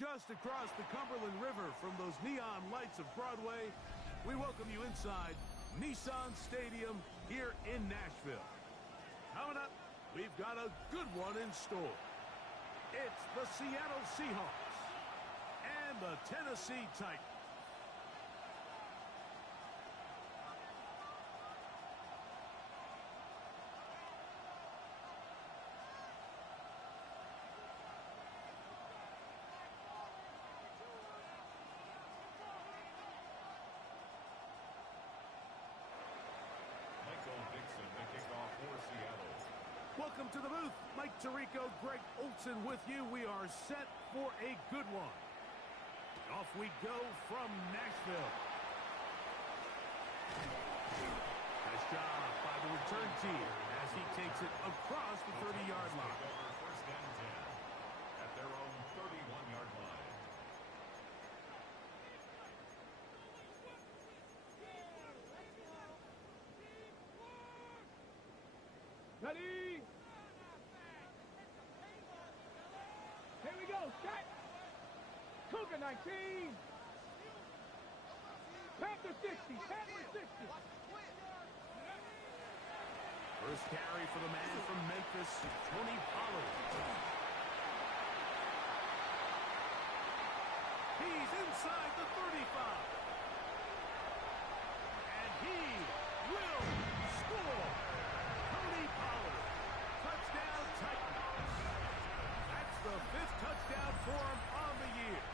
Just across the Cumberland River from those neon lights of Broadway, we welcome you inside Nissan Stadium here in Nashville. Coming up, we've got a good one in store. It's the Seattle Seahawks and the Tennessee Titans. Welcome to the booth. Mike Tirico, Greg Olson with you. We are set for a good one. Off we go from Nashville. Nice job by the return team as he takes it across the 30-yard line. First down 10 at their own 31-yard line. Ready? Here we go, set! Cougar 19! Panther 60, Panther 60! First carry for the man from Memphis, Tony Pollard. He's inside the 35. And he will score. Tony Pollard, touchdown Titans. That's the 5th touchdown for him on the year.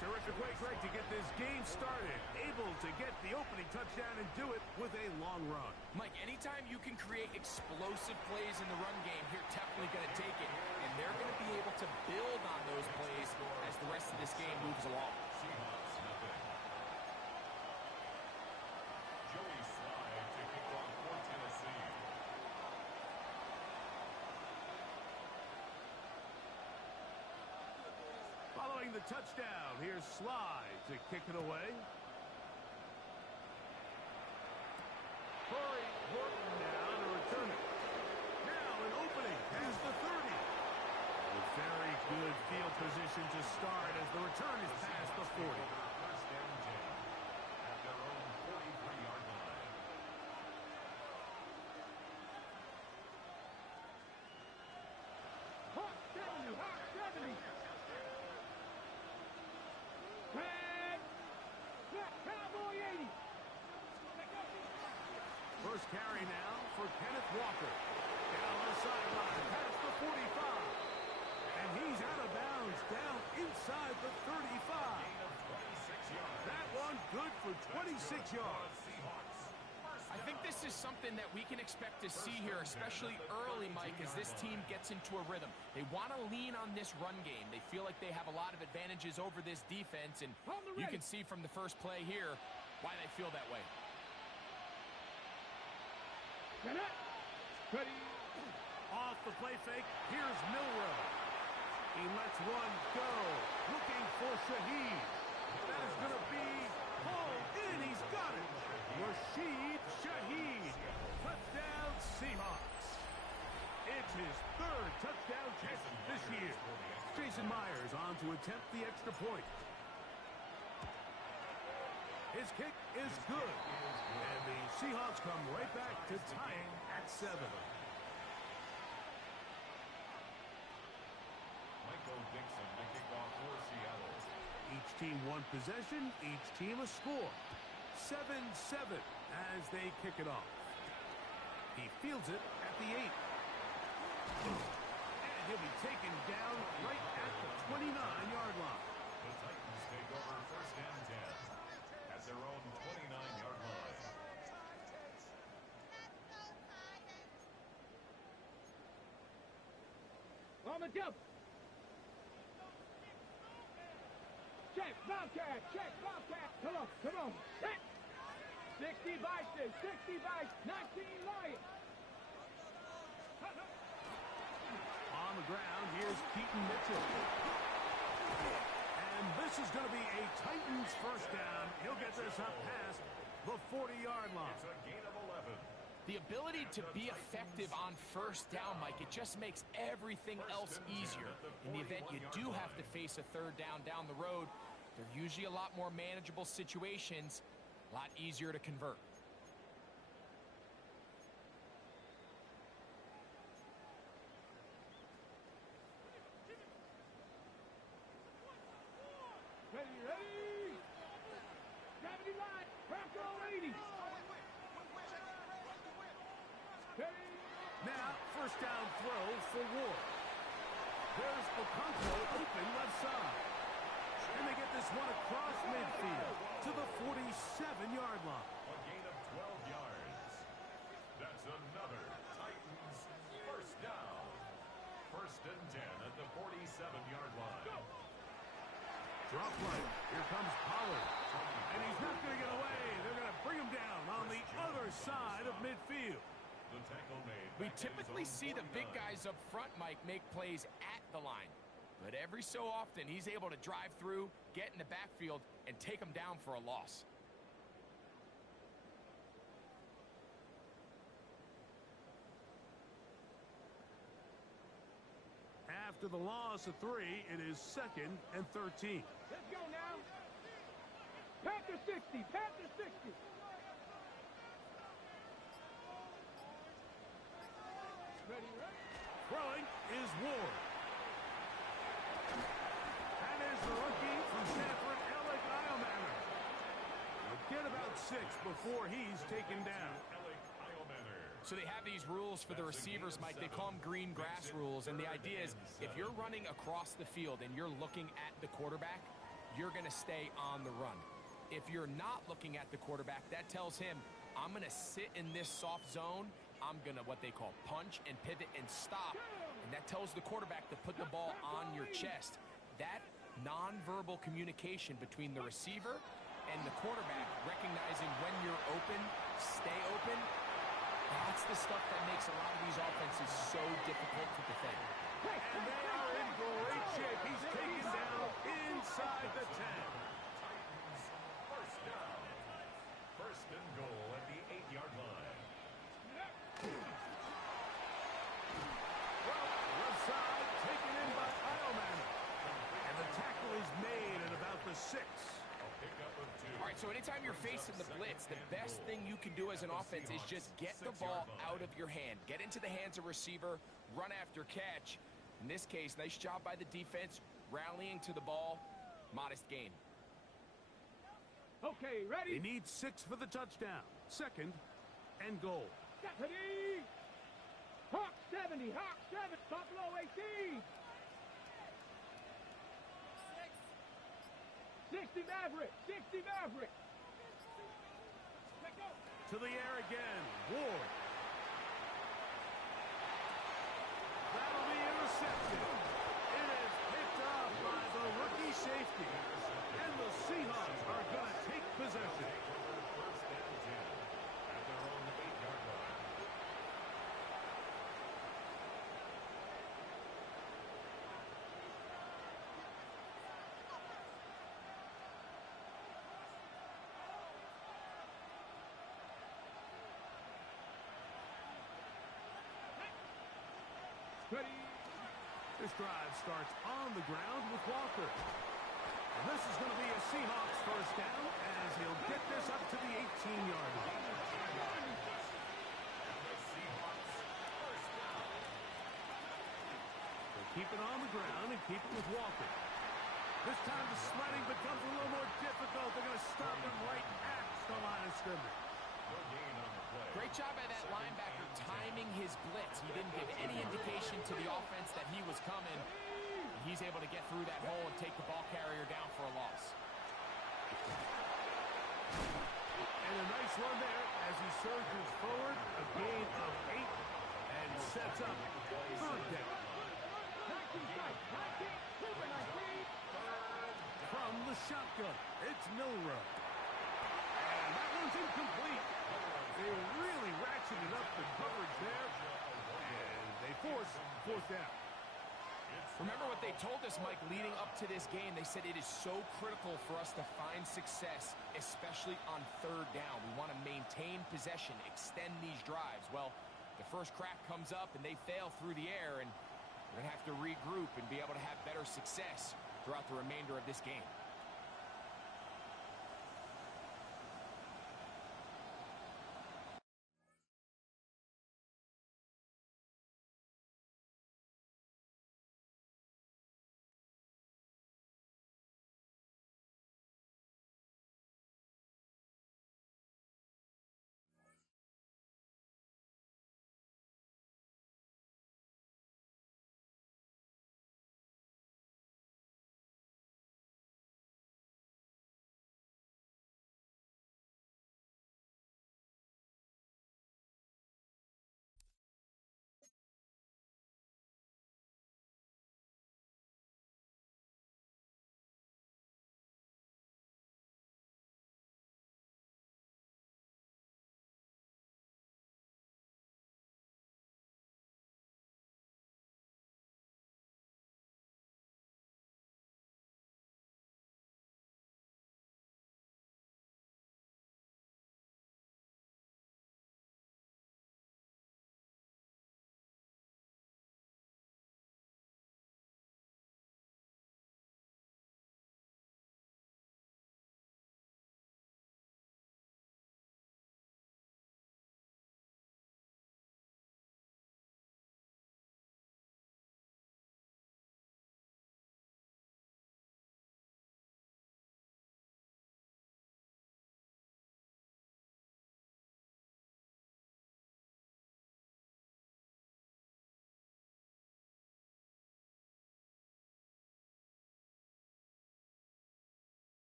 Terrific way, Greg, to get this game started. Able to get the opening touchdown and do it with a long run. Mike, anytime you can create explosive plays in the run game, you're definitely going to take it. And they're going to be able to build on those plays as the rest of this game moves along. Seahawks, nothing. Joey Slide to kick off for Tennessee. Following the touchdown, here's Slide to kick it away. Corey Horton now to return it. Now an opening past the 30. A very good field position to start as the return is past the 40. First down 10 at their own 43-yard line. Hawk 70, Hawk 70! Red! Cowboy 80! First carry now for Kenneth Walker. Down the sideline, past the 45. And he's out of bounds, down inside the 35. Gain of 26 yards. That one good for 26 yards. Seahawks. I think this is something that we can expect to see here, especially early, Mike, as this team gets into a rhythm. They want to lean on this run game. They feel like they have a lot of advantages over this defense, and you can see from the first play here why they feel that way. Ready? Off the play fake, here's Milrow. He lets one go, looking for Shaheed. That is going to be pulled in. He's got it. Rashid Shaheed. Touchdown Seahawks. It's his 3rd touchdown catch this year. Jason Myers on to attempt the extra point. His kick is good. And the Seahawks come right back to tie it at 7. Michael Dixon to kick off for Seattle. Each team one possession, each team a score. 7-7 as they kick it off. He fields it at the 8. And he'll be taken down right at the 29-yard line. The Titans take over first down 10 at their own 29-yard line. On the jump! Check, Bobcat, check, Bobcat! Come on, come on, set! 60 Bison, 60 Bison, 19 Lions! On the ground, here's Keaton Mitchell. And this is going to be a Titans first down. He'll get this up past the 40-yard line. It's a gain of 11. The ability to be effective on first down, Mike, it just makes everything else easier. In the event you do have to face a third down the road, they're usually a lot more manageable situations, a lot easier to convert. Ready? Gravity line, Bronco 80. Now, first down throw for Ward. There's Okonkwo open left side. And they get this one across midfield to the 47-yard line. A gain of 12 yards. That's another Titans first down. First and 10 at the 47-yard line. Drop right. Here comes Pollard. And he's not going to get away. They're going to bring him down on the other side of midfield. The tackle made. We typically see the big guys up front, Mike, make plays at the line. But every so often, he's able to drive through, get in the backfield, and take them down for a loss. After the loss of 3, it is 2nd and 13. Let's go now. Panther 60, Panther 60. Ready? Throwing is Ward. That is the rookie from Stanford, Alec Iomanner. He'll get about 6 before he's taken down. So they have these rules for the receivers, Mike. They call them green grass rules. And the idea is if you're running across the field and you're looking at the quarterback, you're going to stay on the run. If you're not looking at the quarterback, that tells him, I'm going to sit in this soft zone. I'm going to what they call punch and pivot and stop. And that tells the quarterback to put the ball on your chest. That nonverbal communication between the receiver and the quarterback, recognizing when you're open, stay open, that's the stuff that makes a lot of these offenses so difficult to defend. And they are in great shape. He's taken down inside the 10. Titans first down. First and goal at the 8-yard line. Well, left side taken in by Iomanner. And the tackle is made at about the 6. All right, so anytime you're facing the blitz, the best thing you can do as an offense is just get the ball out of your hand. Get into the hands of receiver, run after catch. In this case, nice job by the defense, rallying to the ball. Modest gain. Okay, ready? They need 6 for the touchdown. 2nd and goal. Ready? Hawk 70, Hawk 7, Buffalo 18. 60 Maverick, 60 Maverick. Let go. To the air again. Ward. That'll be intercepted. It is picked up by the rookie safety. And the Seahawks are going to take possession. First and 10 at their own 8-yard line. Ready? This drive starts on the ground with Walker. And this is going to be a Seahawks first down as he'll get this up to the 18-yard line. They keep it on the ground and keep it with Walker. This time the sledding becomes a little more difficult. They're going to stop him right at the line of scrimmage. No gain on the play. Great job by that linebacker timing his blitz. He didn't give any indication to the offense that he was coming. He's able to get through that hole and take the ball carrier down for a loss. And a nice run there as he surges forward, a gain of 8, and sets up 3rd down. From the shotgun, it's Milrow. And that one's incomplete. They really ratcheted up the coverage there, and they force 4th down. It's Remember what they told us, Mike, leading up to this game. They said it is so critical for us to find success, especially on third down. We want to maintain possession, extend these drives. Well, the first crack comes up and they fail through the air, and we're going to have to regroup and be able to have better success throughout the remainder of this game.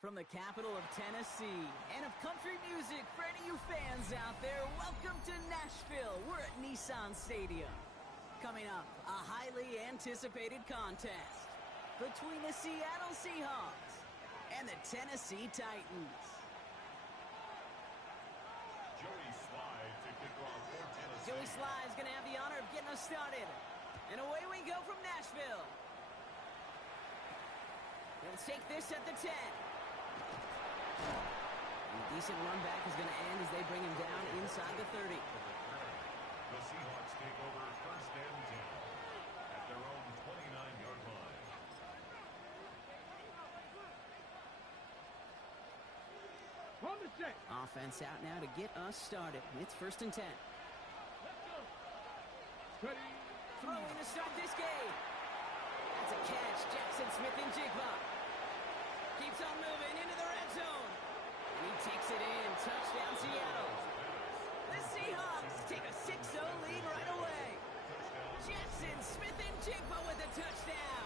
From the capital of Tennessee and of country music for any of you fans out there, welcome to Nashville. We're at Nissan Stadium. Coming up, a highly anticipated contest between the Seattle Seahawks and the Tennessee Titans. Joey Slye to kick off for Tennessee. Joey Slye is going to have the honor of getting us started. And away we go from Nashville. He'll take this at the 10. A decent run back is going to end as they bring him down inside the 30. The Seahawks take over first and 10 at their own 29-yard line. On the set. Offense out now to get us started. It's first and 10. Let's go. Ready. Throwing to start this game. That's a catch. Jackson Smith-Njigba keeps on moving into the red zone. And he takes it in. Touchdown, Seattle. The Seahawks take a 6-0 lead right away. Jackson Smith-Njigba with a touchdown.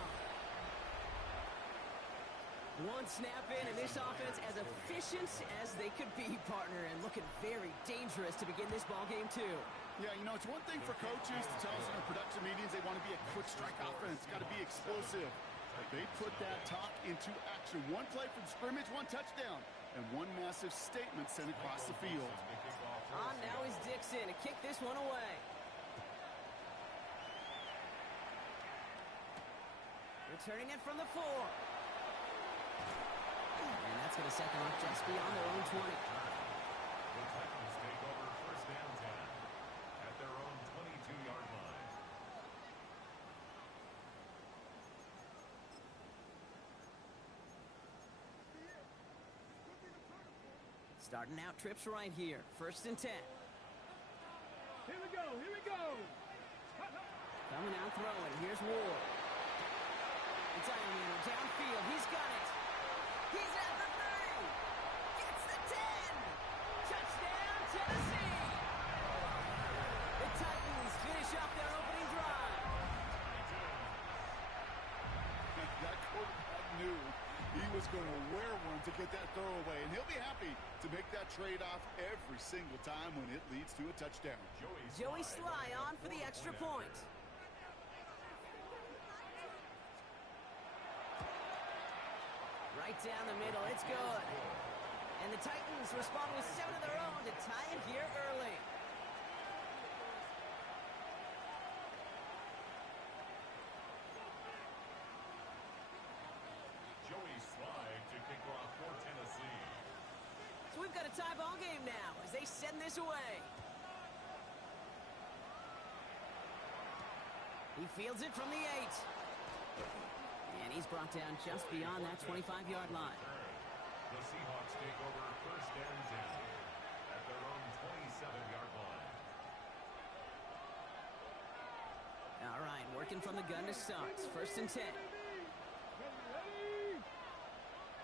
One snap in, and this offense as efficient as they could be, partner, and looking very dangerous to begin this ball game, too. Yeah, you know, it's one thing for coaches to tell us in our production meetings they want to be a quick strike offense, got to be explosive. They put that talk into action. One play from scrimmage, one touchdown, and one massive statement sent across the field. On now is Dixon to kick this one away. Returning it from the 4. And that's going to set them up just beyond their own 20. The Titans take over first and 10 at their own 22-yard line. Starting out trips right here. First and 10. Here we go. Here we go. Coming out throwing. Here's Ward. It's Iron downfield. He's got it. He's at the 30. Gets the 10. Tennessee. The Titans finish off their opening drive. That quarterback knew he was going to wear one to get that throw away, and he'll be happy to make that trade-off every single time when it leads to a touchdown. Joey Sly on for the extra point. Right down the middle, it's good. And the Titans respond with 7 of their own to tie it here early. Joey Sly to kick off for Tennessee. So we've got a tie ball game now as they send this away. He fields it from the 8. And he's brought down just beyond that 25-yard line. The Seahawks take over first and 10 at their own 27-yard line. All right, working from the gun to start. First and 10.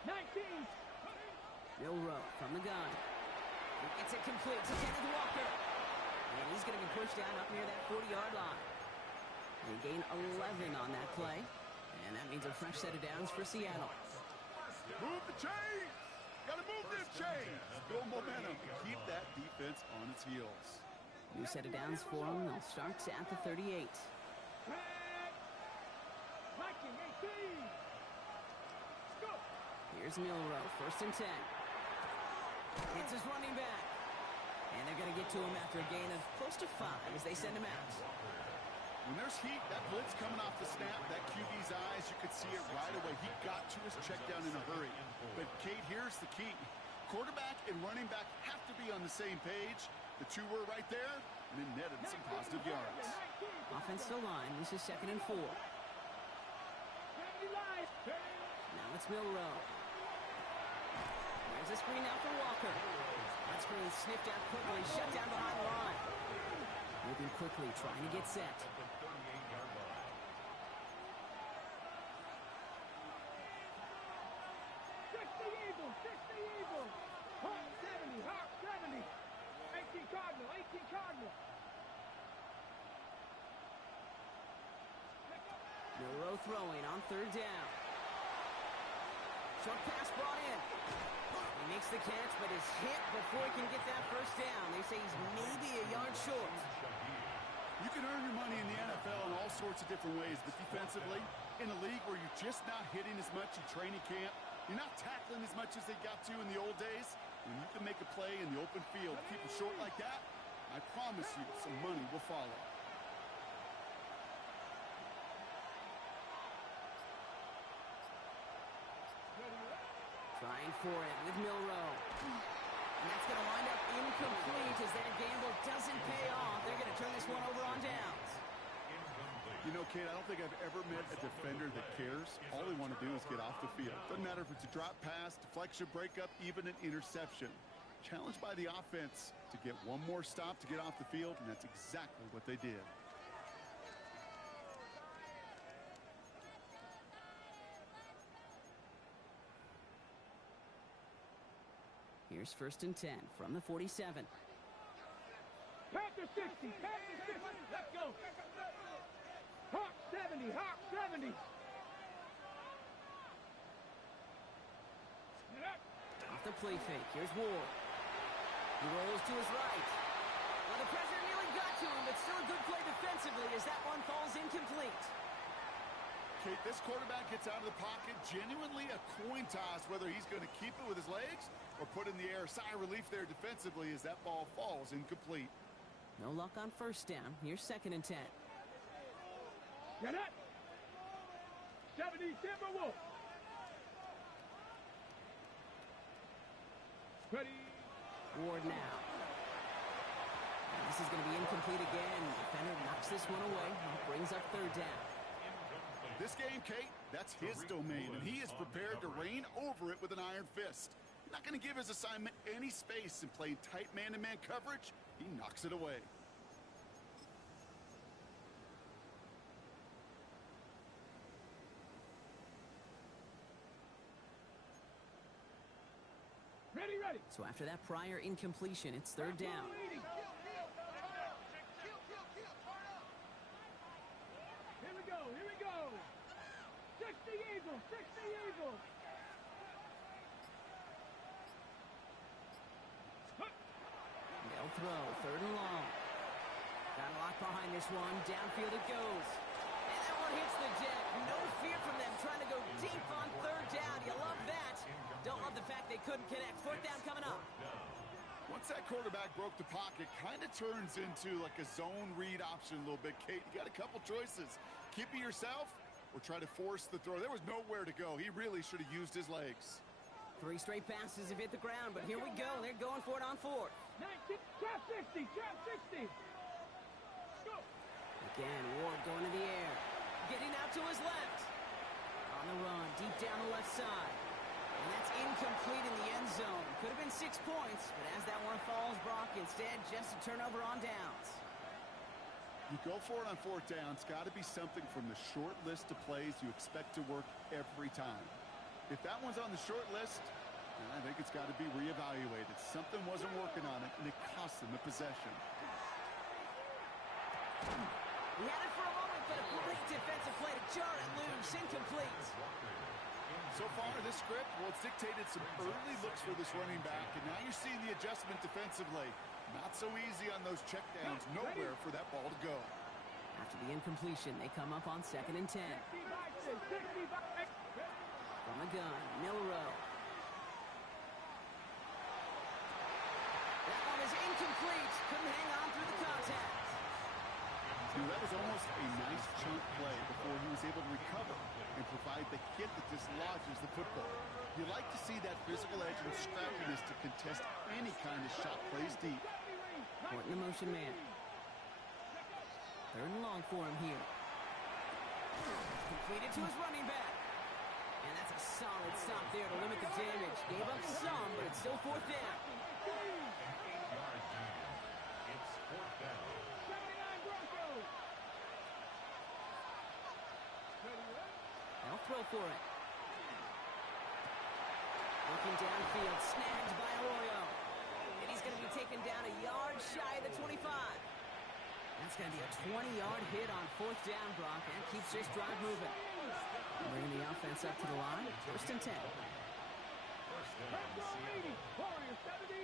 19. Milroe from the gun. He gets it complete to Kenneth Walker. And he's going to be pushed down up near that 40-yard line. They gain 11 on that play. And that means a fresh set of downs for Seattle. Move the chains! Gotta move them chains! Build momentum. Keep that defense on its heels. New set of downs for them. They'll start at the 38. Viking 18. Go. Here's Milroe, first and 10. It's his running back. And they're going to get to him after a gain of close to 5 as they send him out. When there's heat, that blitz coming off the snap, that QB's eyes, you could see it right away. He got to his check down in a hurry. But, Kate, here's the key. Quarterback and running back have to be on the same page. The two were right there, and it netted some positive yards. Offensive line, this is 2nd and 4. Now it's Milroe. There's a screen now for Walker. That screen sniffed out quickly, shut down behind the line. Moving quickly, trying to get set. Hawk 70. 18 Cardinal. Milroe throwing on 3rd down. Short pass brought in. He makes the catch, but is hit before he can get that first down. They say he's maybe a yard short. You can earn your money in the NFL in all sorts of different ways, but defensively, in a league where you're just not hitting as much in training camp, you're not tackling as much as they got to in the old days, when you can make a play in the open field, keep it short like that, I promise you some money will follow. Trying for it with Milroe. And that's going to wind up incomplete as that gamble doesn't pay off. They're going to turn this one over on downs. You know, Kate, I don't think I've ever met a defender that cares. All they want to do is get off the field. Doesn't matter if it's a drop pass, deflection, breakup, even an interception. Challenged by the offense to get one more stop to get off the field, and that's exactly what they did. Here's 1st and 10 from the 47. Panther 60. Let's go. Hawk 70. Off the play fake. Here's Ward. He rolls to his right. Well, the pressure nearly got to him, but still a good play defensively as that one falls incomplete. Kate, this quarterback gets out of the pocket, genuinely a coin toss whether he's going to keep it with his legs or put in the air. Sigh of relief there defensively as that ball falls incomplete. No luck on 1st down. Here's 2nd and 10. Get it. 70 Timberwolf. Ready. Ward now. And this is going to be incomplete again. Defender knocks this one away and brings up 3rd down. This game, Kate, that's his domain, and he is prepared to reign over it with an iron fist. He's not going to give his assignment any space in playing tight man-to-man coverage. He knocks it away. Ready, ready. So after that prior incompletion, it's third down. Here we go, here we go. 60 Eagles, 60 Eagles. They'll throw, third and long. Got a lock behind this one. Downfield it goes. And that one hits the deck. No fear from them trying to go deep on third down. You love that. Don't love the fact they couldn't connect. Fourth down coming up. Once that quarterback broke the pocket, kind of turns into like a zone read option a little bit, Kate. You got a couple choices. Keep it yourself or try to force the throw. There was nowhere to go. He really should have used his legs. 3 straight passes have hit the ground, but here we go. They're going for it on fourth. 19, trap 60, trap 60. Go. Again, Ward going to the air. Getting out to his left. On the run, deep down the left side. And that's incomplete in the end zone. Could have been 6 points, but as that one falls, Brock, instead just a turnover on downs. You go for it on fourth down. It's got to be something from the short list of plays you expect to work every time. If that one's on the short list, I think it's got to be reevaluated. Something wasn't working on it, and it cost them a possession. He had it for a moment, but a great defensive play to jar it loose. Incomplete. So far, this script, well, it's dictated some early looks for this running back, and now you're seeing the adjustment defensively. Not so easy on those checkdowns. Nowhere for that ball to go. After the incompletion, they come up on 2nd and 10. 60 From the gun, Milrow. That one is incomplete. Couldn't hang on through the contact. That was almost a nice chunk play before he was able to recover and provide the hit that dislodges the football. You like to see that physical edge and scrappiness to contest any kind of shot plays deep. Point in the motion man. Third and long for him here. Completed to his running back. And that's a solid stop there to limit the damage. Gave up some, but it's still fourth down. It's fourth down. 79 Broncos. They'll throw for it. Looking downfield, snagged by Arroyo. And he's going to be taken down a yard shy of the 25. That's going to be a 20-yard hit on fourth down, Brock. That keeps this drive moving. Bringing the offense up to the line. First and 10. First down, Seattle. Warriors 70.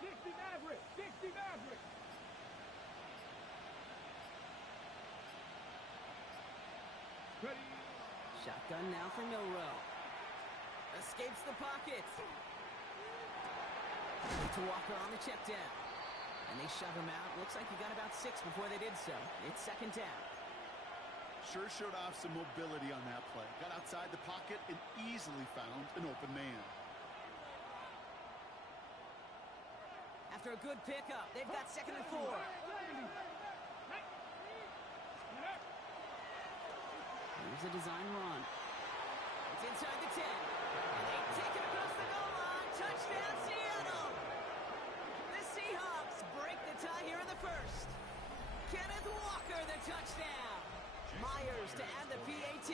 60 Maverick. 60 Maverick. Ready. Shotgun now for Milrow. Escapes the pocket. To Walker on the check down. And they shove him out. Looks like he got about 6 before they did so. It's second down. Sure showed off some mobility on that play. Got outside the pocket and easily found an open man. After a good pickup, they've got 2nd and 4. Here's a design run. It's inside the 10. And they take it across the goal line. Touchdown, Seattle! The Seahawks break the tie here in the first. Kenneth Walker, the touchdown. Myers to add the PAT.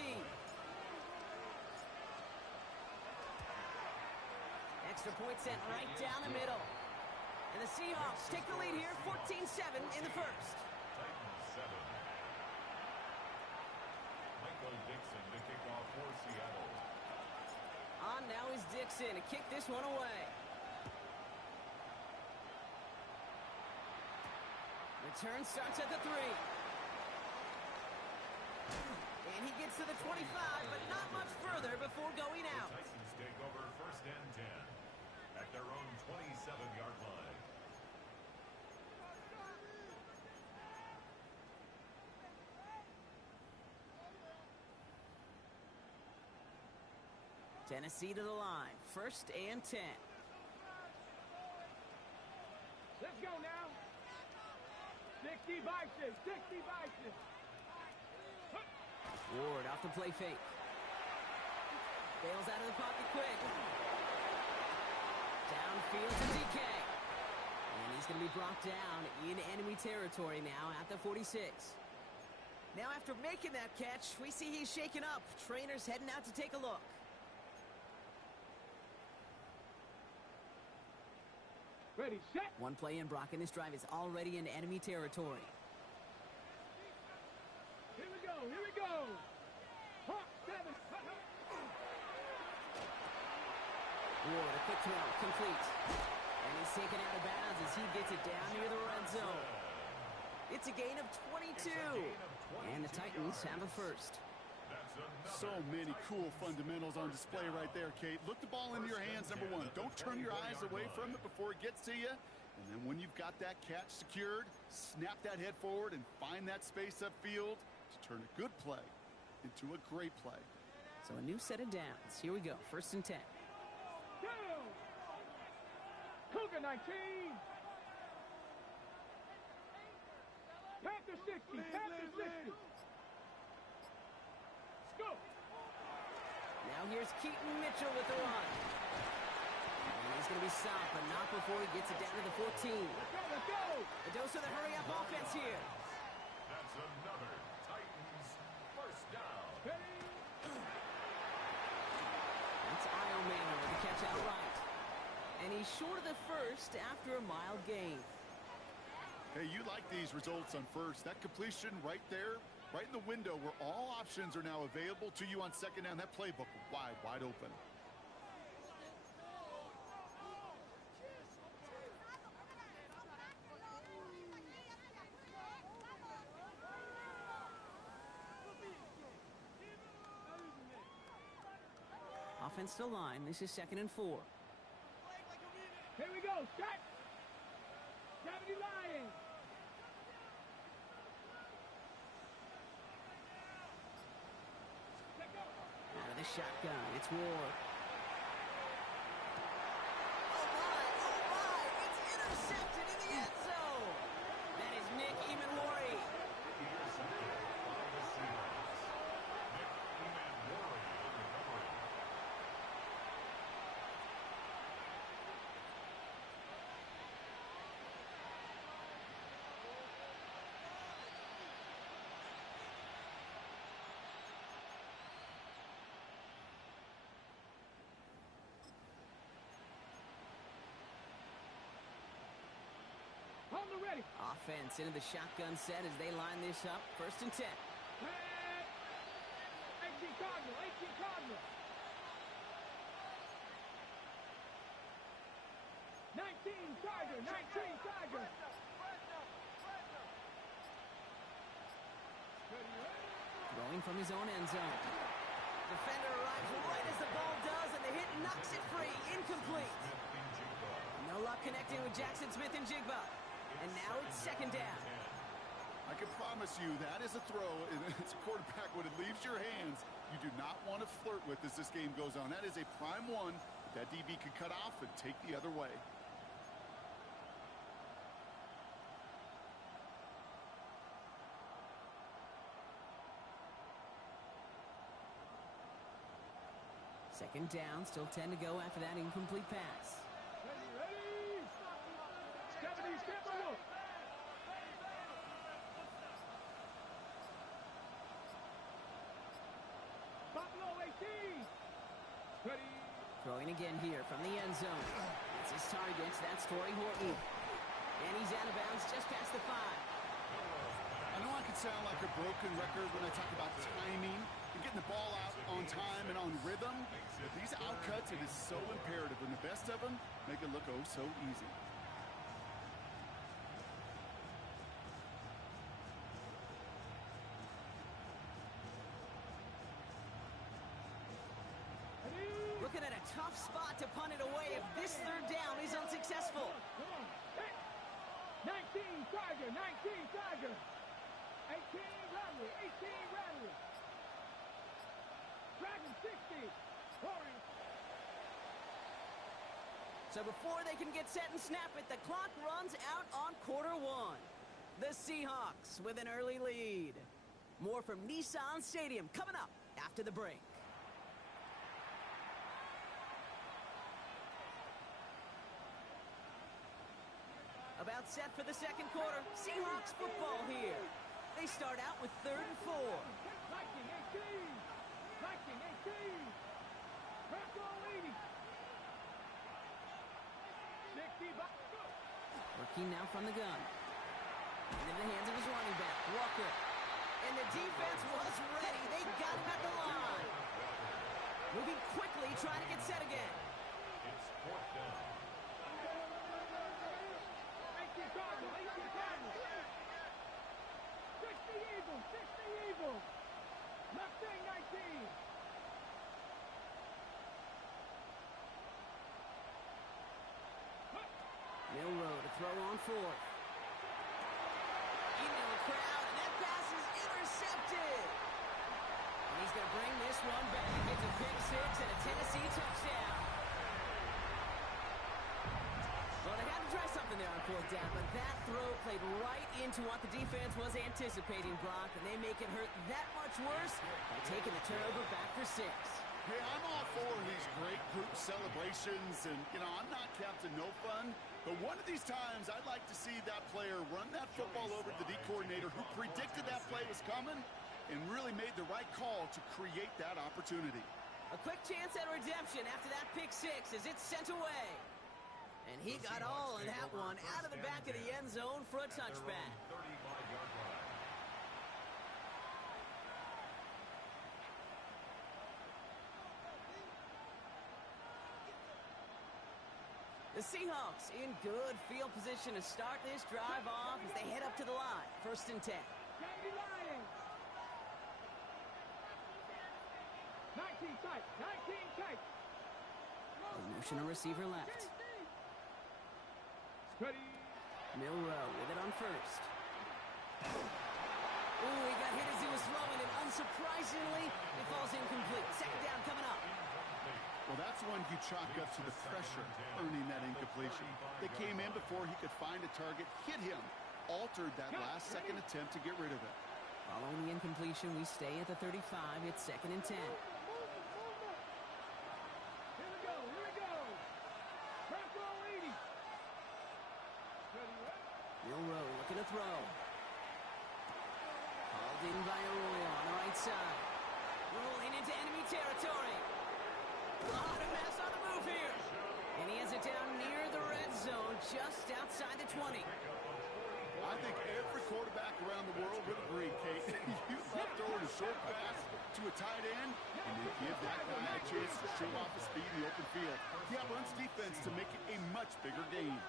Extra point sent right down the middle. And the Seahawks take the lead here, 14-7 in the first. Titans 7. Michael Dixon to kick off for Seattle. On now is Dixon to kick this one away. Return starts at the 3. And he gets to the 25, but not much further before going out. The Titans take over first and 10 at their own 27-yard line. Tennessee to the line. First and 10. Let's go now. 60 Bison. 60 Bison. Ward off the play fake. Bails out of the pocket quick. Downfield to DK. And he's going to be brought down in enemy territory now at the 46. Now after making that catch, we see he's shaken up. Trainer's heading out to take a look. Ready, set. One play in, Brock, and this drive is already into enemy territory. Here we go, here we go. Hawk 7. Ward, a quick throw, complete. And he's taken out of bounds as he gets it down near the red zone. It's a gain of 22. And the Titans have a first. So many cool fundamentals on display right there, Kate. Look the ball into your hands, number one. Don't turn your eyes away from it before it gets to you. And then when you've got that catch secured, snap that head forward and find that space upfield to turn a good play into a great play. So a new set of downs. Here we go, 1st and 10. Down. Cougar 19. Panther 60. Panther 60. Let's go. Now here's Keaton Mitchell with the run. And he's going to be stopped, but not before he gets it down to the 14. Let's go, let's go. A dose of the hurry-up offense here. That's another Titans first down. Ready. That's Io Manor with the catch outright. And he's short of the first after a mild gain. Hey, you like these results on first. That completion right there, right in the window where all options are now available to you on second down. That playbook wide open. Offense to line. This is 2nd and 4. Here we go, set. 70 Lions. Let go. Out of the shotgun, it's Ward. Oh my, it's intercepted in the end zone. That is Nick Emanwari. Intercepted by the Seahawks. Nick Emanwari on the coverage. On the ready. Offense into the shotgun set as they line this up. 1st and 10. 18 Cardinal, 18 Cardinal. 19 Tiger, 19 Tiger. Throwing from his own end zone. Defender arrives right as the ball does, and the hit knocks it free. Incomplete. No luck connecting with Jackson Smith and Jigba. And now it's 2nd down. I can promise you that is a throw. It's a quarterback when it leaves your hands. You do not want to flirt with as this game goes on. That is a prime one that DB could cut off and take the other way. Second down, still 10 to go after that incomplete pass. Ready. 70 Steppenwolf. Buffalo 18. Ready. Throwing again here from the end zone. It's his target. That's Torrey Horton. And he's out of bounds just past the 5. I know I can sound like a broken record when I talk about timing and getting the ball out on time and on rhythm. But these outcuts, it is so imperative. And the best of them make it look oh so easy. Looking at a tough spot to punt it away if this 3rd down is unsuccessful. Come on. Hey. 19 Tiger, 19 Tiger. 18 Rattler, 18 Rattler. Dragon 60. Horry. So before they can get set and snap it, the clock runs out on quarter 1. The Seahawks with an early lead. More from Nissan Stadium coming up after the break. About set for the 2nd quarter. Seahawks football here. They start out with 3rd and 4. 1918. 1918. Crack all 80. 60 back. Looking now from the gun. Into the hands of his running back, Walker. And the defense was ready. They got him at the line. Moving quickly, trying to get set again. It's fourth down. 60 Eagles, 60 Eagles. Mustang 19. Milrow to throw on fourth. Into the crowd, and that pass is intercepted. And he's going to bring this one back. Gets a pick six and a Tennessee touchdown. Well, they had to try something there on fourth down, but that throw played right into what the defense was anticipating, Brock, and they make it hurt that much worse by taking the turnover back for 6. Hey, I'm all for these great group celebrations, and, I'm not Captain No Fun, but one of these times I'd like to see that player run that football over to the D coordinator who predicted that play was coming and really made the right call to create that opportunity. A quick chance at redemption after that pick six as it's sent away. And he got all of that one out of the back of the end zone for a touchback. 35-yard line. The Seahawks in good field position to start this drive off as they head up to the line. 1st and 10. Candy Lions. 19 tight, 19 tight. Motion a receiver left. Ready. Milrow with it on first. Ooh, he got hit as he was throwing, and unsurprisingly, it falls incomplete. 2nd down coming up. Well, that's one you chalk up to the pressure earning that incompletion. They came in before he could find a target, hit him, altered that last-second attempt to get rid of it. Following the incompletion, we stay at the 35. It's 2nd and 10. Here we go, here we go. Bronco 80. Milrow looking to throw. Hauled in by Arroyo on the right side. Rolling into enemy territory. Lot of mess on the move here. And he has it down near the red zone, just outside the 20. I think every quarterback around the world would agree, Kate. You love throwing a short pass to a tight end, and you give that guy a chance to show off his speed in the open field. Yeah, runs defense to make it a much bigger game.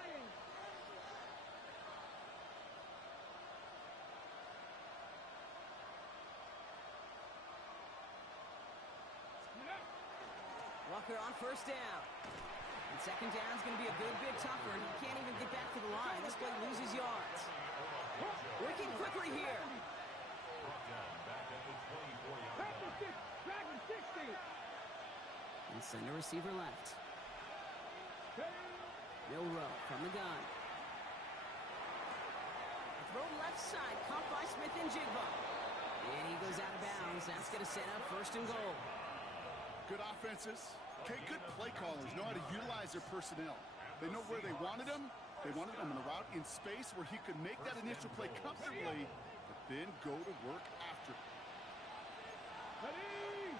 Walker on 1st down. And 2nd down is going to be a good bit tougher. He can't even get back to the line. This play loses yards. Working quickly here. Brought down back at the 24-yard line. Dragon 60. And send a receiver left. Milrow from the gun. A throw left side, caught by Smith and Jigba. And he goes out of bounds. That's going to set up 1st and goal. Good offenses. Okay, good play callers know how to utilize their personnel. They know where they wanted them. They wanted them in a route in space where he could make that initial play comfortably, but then go to work after. Ready.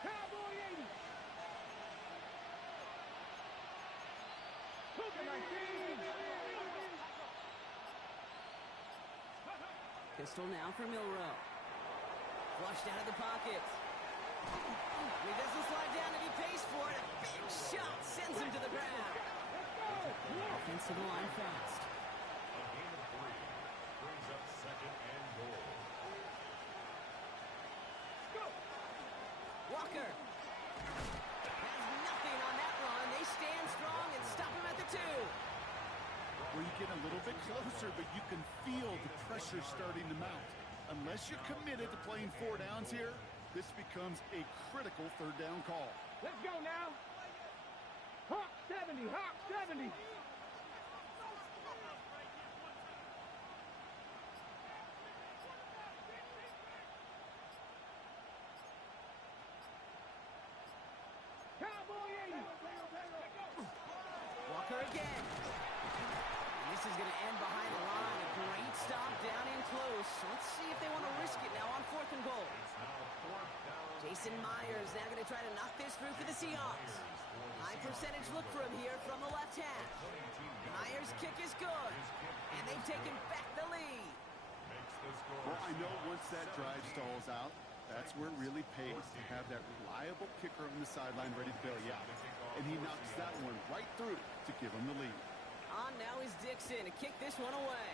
Cowboy 80. Cougar 19. Pistol now for Milrow. Flushed out of the pocket. He doesn't slide down and he pays for it. A big shot sends him to the ground. Offense to the line fast. A gain of 3 brings up 2nd and goal. Walker has nothing on that run. They stand strong and stop him at the 2. Where you get a little bit closer, but you can feel the pressure starting to mount. Unless you're committed to playing 4 downs here, this becomes a critical 3rd down call. Let's go now. Hawk 70, Hawk 70. Cowboy 80. Walker again. And this is going to end behind the line. A great stop down in close. Let's see if they want to risk it now on 4th and goal. It's now 4th down Jason Myers now going to try to knock this through for the Seahawks. High percentage look for him here from the left hash. Myers' kick is good, and they've taken back the lead. Well, I know once that drive stalls out, that's where it really pays to have that reliable kicker on the sideline ready to bail you out. And he knocks that one right through to give him the lead. On now is Dixon to kick this one away.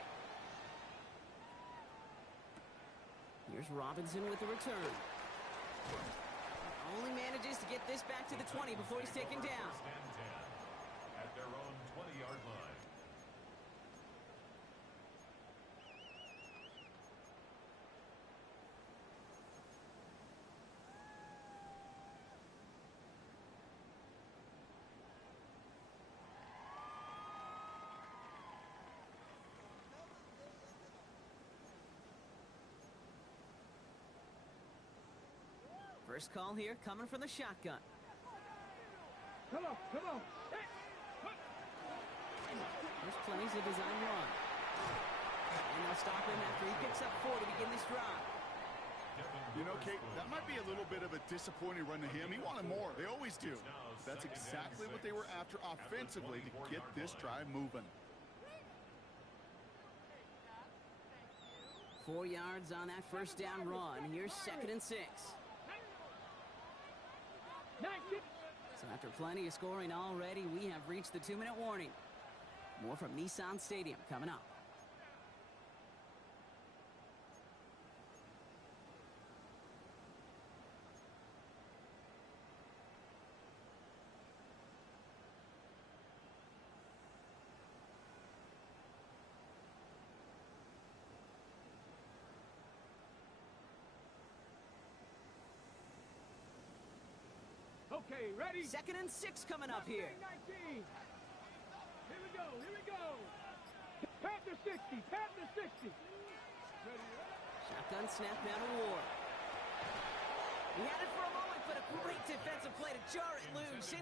Here's Robinson with the return. Only manages to get this back to the 20 before he's taken down. At their own 20-yard line. First call here coming from the shotgun. Come on, come on. Hey. There's plenty to design run. And they'll stop him after he picks up 4 to begin this drive. You know, Kate, that might be a little bit of a disappointing run to him. He wanted more. They always do. That's exactly what they were after offensively to get this drive moving. 4 yards on that first down run. Here's 2nd and 6. So after plenty of scoring already, we have reached the 2-minute warning. More from Nissan Stadium coming up. Okay, ready? 2nd and 6 coming up here. 19. Here we go, here we go. Panther 60, Panther 60. Shotgun snap now to Ward. He had it for a moment, but a great defensive play to jar it loose.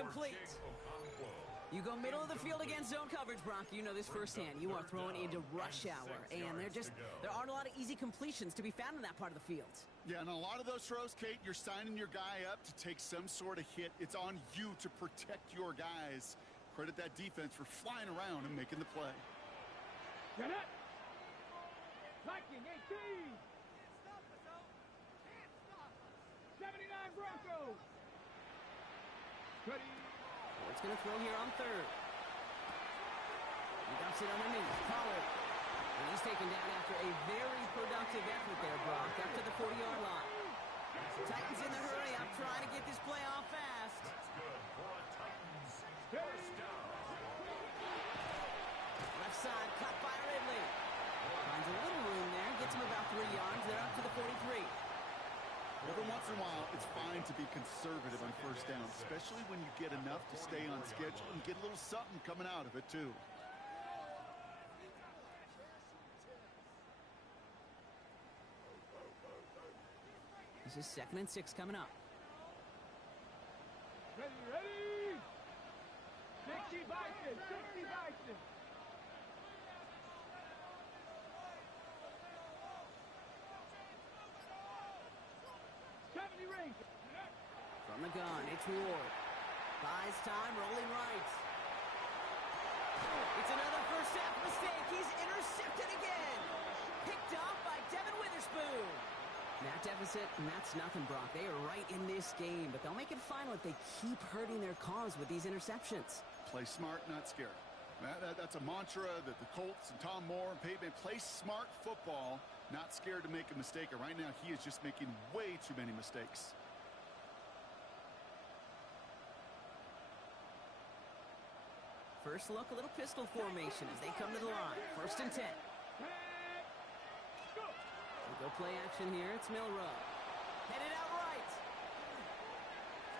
Complete. You go middle of the field against zone coverage, Brock. You know this firsthand. You are throwing into rush hour, and there aren't a lot of easy completions to be found in that part of the field. Yeah, and a lot of those throws, Kate, you're signing your guy up to take some sort of hit. It's on you to protect your guys. Credit that defense for flying around and making the play. Get it! Viking 18! 79 Broncos! Ready? It's going to throw here on 3rd. He dumps it underneath. Pollard. And he's taken down after a very productive effort there, Brock, up to the 40-yard line. Titans in the hurry up, trying to get this play off fast. Left side, cut by Ridley. Finds a little room there, gets him about 3 yards. They're up to the 43. Every once in a while, it's fine to be conservative on first down, especially when you get enough to stay on schedule and get a little something coming out of it, too. This is 2nd and 6 coming up. Ready, ready! 60 Bison, 60 Bison! From the gun, it's Ward. Buys time, rolling right. It's another first half mistake. He's intercepted again. Picked off by Devin Witherspoon. That deficit, and that's nothing, Brock. They are right in this game, but they'll make it final if they keep hurting their cause with these interceptions. Play smart, not scared. That's a mantra that the Colts and Tom Moore and Peyton play smart football, not scared to make a mistake. And right now, he is just making way too many mistakes. First look, a little pistol formation as they come to the line. 1st and 10. Go play action here. It's Milrow. Headed out right.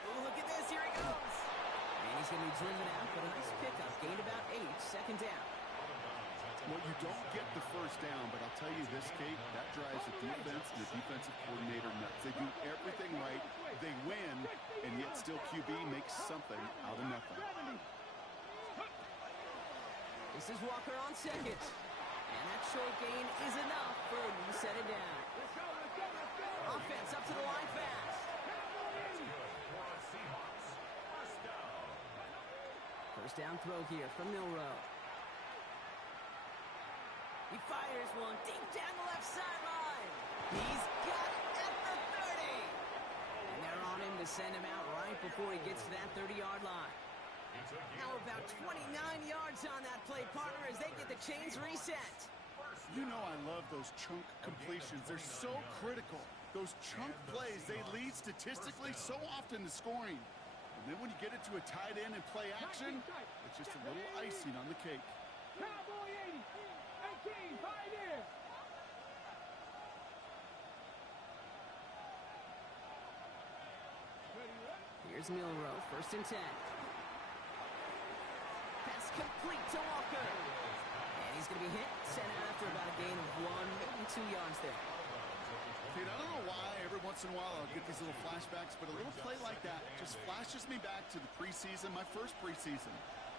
Oh, look at this. Here he goes. And he's going to be driven out, but a nice pickup. Gained about 8. 2nd down. Well, you don't get the first down, but I'll tell you this, Kate, that drives the defense and the defensive coordinator nuts. They do everything right. They win, and yet still QB makes something out of nothing. This is Walker on 2nd. And that short gain is enough for him to set it down. Offense up to the line fast. First down throw here from Milrow. He fires one deep down the left sideline. He's got it at the 30. And they're on him to send him out right before he gets to that 30-yard line. Now about 29 yards on that play, partner, as they get the chains reset. You know I love those chunk completions. They're so critical. Those chunk plays, they lead statistically so often to scoring. And then when you get it to a tight end and play action, it's just a little icing on the cake. Cowboy 80. 18, Pioneer. Here's Milrow, 1st and 10. Pass complete to Walker. And he's going to be hit, sent out after about a gain of 1, maybe 2 yards there. Dude, I don't know why every once in a while I'll get these little flashbacks, but a little play like that just flashes me back to the preseason, my first preseason.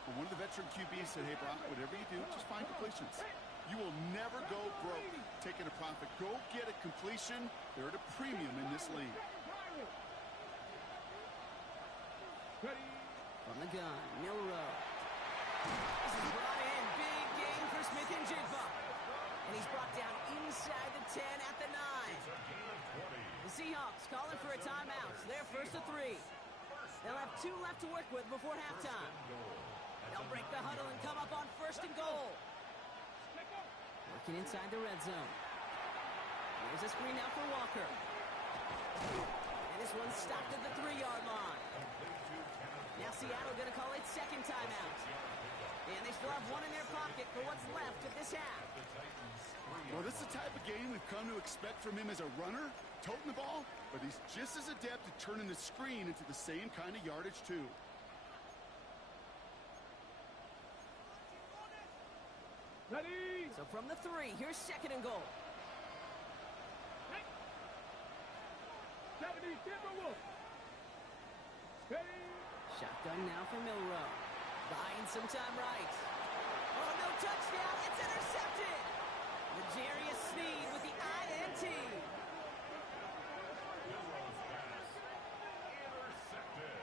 Where one of the veteran QBs said, hey, Brock, whatever you do, just find completions. You will never go broke taking a profit. Go get a completion. They're at a premium in this league. From the gun, Milrow. This is brought in. Big gain for Smith-Njigba. And he's brought down inside the 10 at the 9. The Seahawks calling for a timeout. They're 1st and 3. They'll have 2 left to work with before halftime. They'll break the huddle and come up on 1st and goal. Working inside the red zone. Here's a screen now for Walker. And this one's stopped at the 3-yard line. Now Seattle going to call it 2nd timeout. And they still have 1 in their pocket for what's left of this half. Well, this is the type of game we've come to expect from him as a runner, toting the ball, but he's just as adept at turning the screen into the same kind of yardage, too. Ready. So from the 3, here's 2nd and goal. 70 Timberwolves. Steady. Shotgun now for Milrow. Buying some time right. Oh, no touchdown. It's intercepted. L'Jarius Sneed with the INT. Milrow's pass intercepted.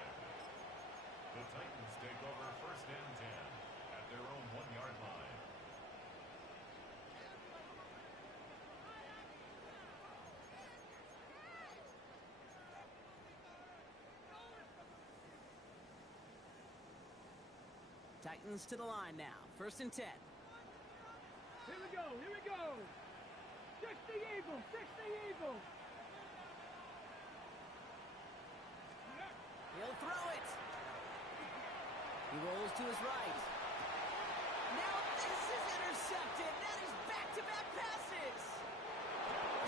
The Titans take over 1st and 10 at their own 1-yard line. Titans to the line now. 1st and 10. Here we go. Here we go. 60 Eagles. 60 Eagles. He'll throw it. He rolls to his right. Now this is intercepted. That is back-to-back passes.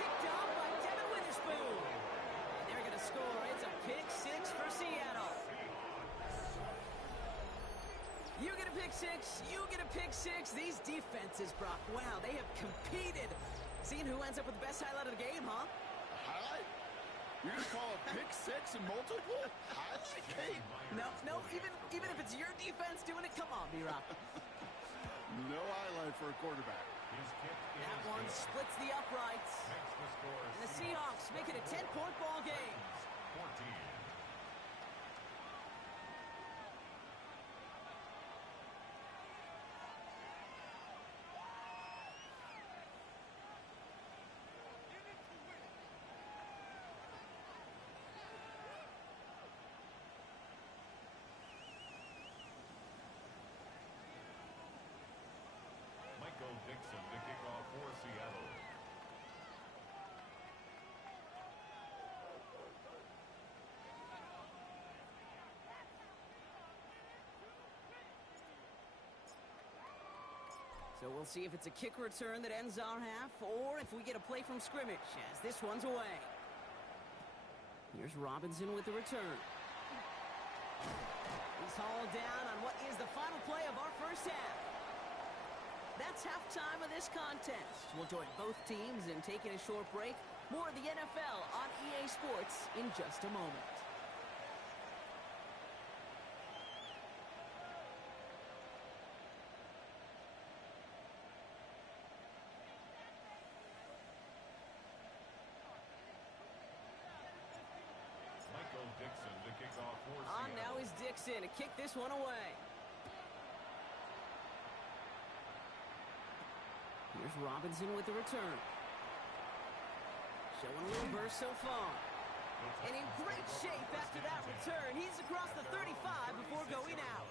Picked up by Devin Witherspoon. And they're going to score. It's a pick 6 for Seattle. You get a pick 6. You get a pick 6. These defenses, Brock, wow, they have competed. Seeing who ends up with the best highlight of the game, huh? Highlight? You're going to call a pick 6 and multiple? Highlight, Kate? No, even if it's your defense doing it, come on, B-Rock. No highlight for a quarterback. That one splits the uprights. And the Seahawks make it a 10-point ball game. 14. So we'll see if it's a kick return that ends our half, or if we get a play from scrimmage, as this one's away. Here's Robinson with the return. He's hauled down on what is the final play of our first half. That's halftime of this contest. We'll join both teams in taking a short break. More of the NFL on EA Sports in just a moment. On now is Dixon to kick this one away. Here's Robinson with the return. Showing a little burst so far. And in great shape after that return. He's across the 35 before going out.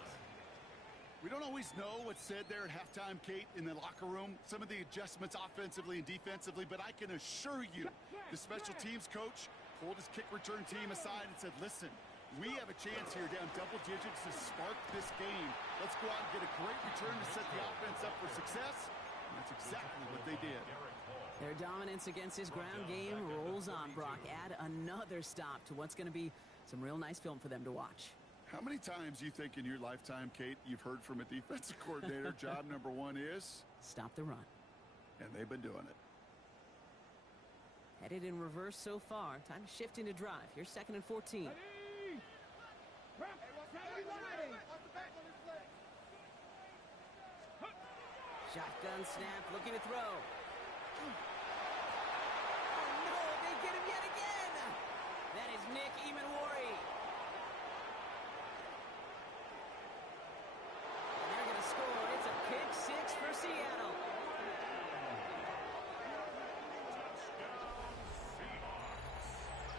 We don't always know what's said there at halftime, Kate, in the locker room. Some of the adjustments offensively and defensively, but I can assure you the special teams coach pulled his kick return team aside and said, listen, we have a chance here down double digits to spark this game. Let's go out and get a great return to set the offense up for success. And that's exactly what they did. Their dominance against his ground game rolls on, Brock. Add another stop to what's going to be some real nice film for them to watch. How many times do you think in your lifetime, Kate, you've heard from a defensive coordinator, job number one is? Stop the run. And they've been doing it. Headed in reverse so far. Time to shift into drive. Here's 2nd and 14. Shotgun snap, looking to throw. Oh no, they get him yet again! That is Nick Emanwari. And they're going to score. It's a pick six for Seattle.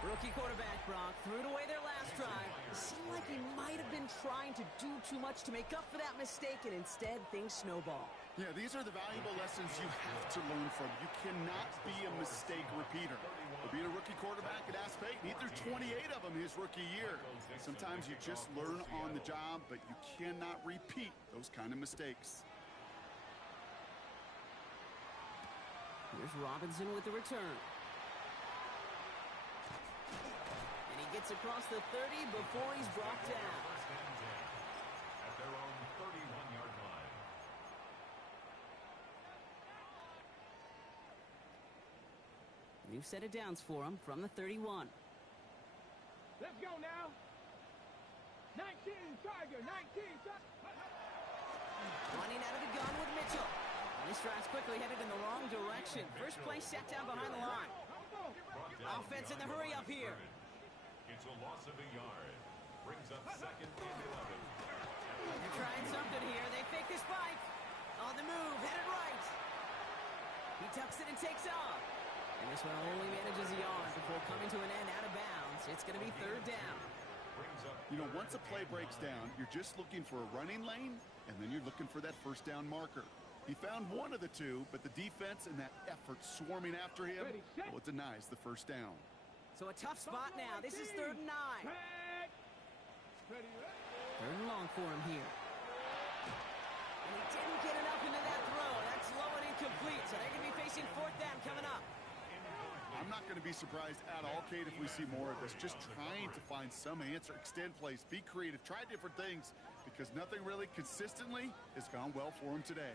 Rookie quarterback Brock threw it away their last drive. It seemed like he might have been trying to do too much to make up for that mistake, and instead things snowball. Yeah, these are the valuable lessons you have to learn from. You cannot be a mistake repeater. For being a rookie quarterback at Ask Peyton, he threw 28 of them his rookie year. Sometimes you just learn on the job, but you cannot repeat those kind of mistakes. Here's Robinson with the return. And he gets across the 30 before he's brought down. At their own 31-yard line. New set of downs for him from the 31. Let's go now. 19, Tiger, 19. Running out of the gun with Mitchell. And this drive's quickly headed in the wrong direction. First play set down behind the line. Offense in the hurry up here. It's a loss of a yard. Brings up 2nd and 11. They're trying something here. They fake this spike. On the move, headed right. He tucks it and takes off. And this one only manages a yard before coming to an end out of bounds. It's going to be 3rd down. You know, once a play breaks down, you're just looking for a running lane, and then you're looking for that first down marker. He found one of the two, but the defense and that effort swarming after him, well, it denies the first down. So a tough spot now. This is 3rd and 9. 3rd and long for him here. And he didn't get enough into that throw. That's low and incomplete. So they're going to be facing 4th down coming up. I'm not going to be surprised at all, Kate, if we see more of this. Just trying to find some answer, extend plays, be creative, try different things, because nothing really consistently has gone well for him today.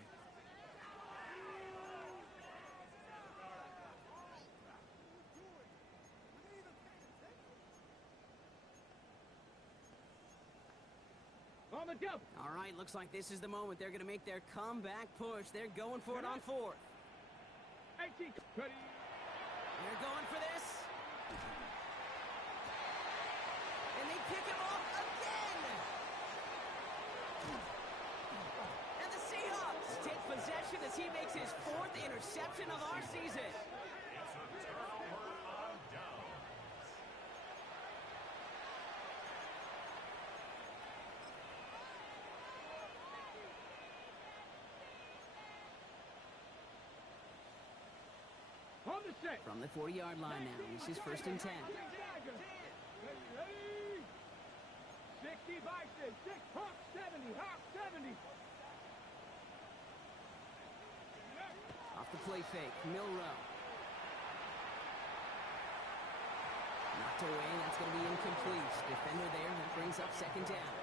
On the jump. All right, looks like this is the moment. They're going to make their comeback push. They're going for it on 4th. 18. Ready. They're going for this. And they pick him off again. And the Seahawks take possession as he makes his 4th interception of our season. It's a turnover on downs. On the set. From the 40-yard line now, this is 1st and 10. 60 Bison, 6 Hawk 70, Hawk 70. play fake. Milrow. Knocked away. That's going to be incomplete. Defender there. That brings up second down.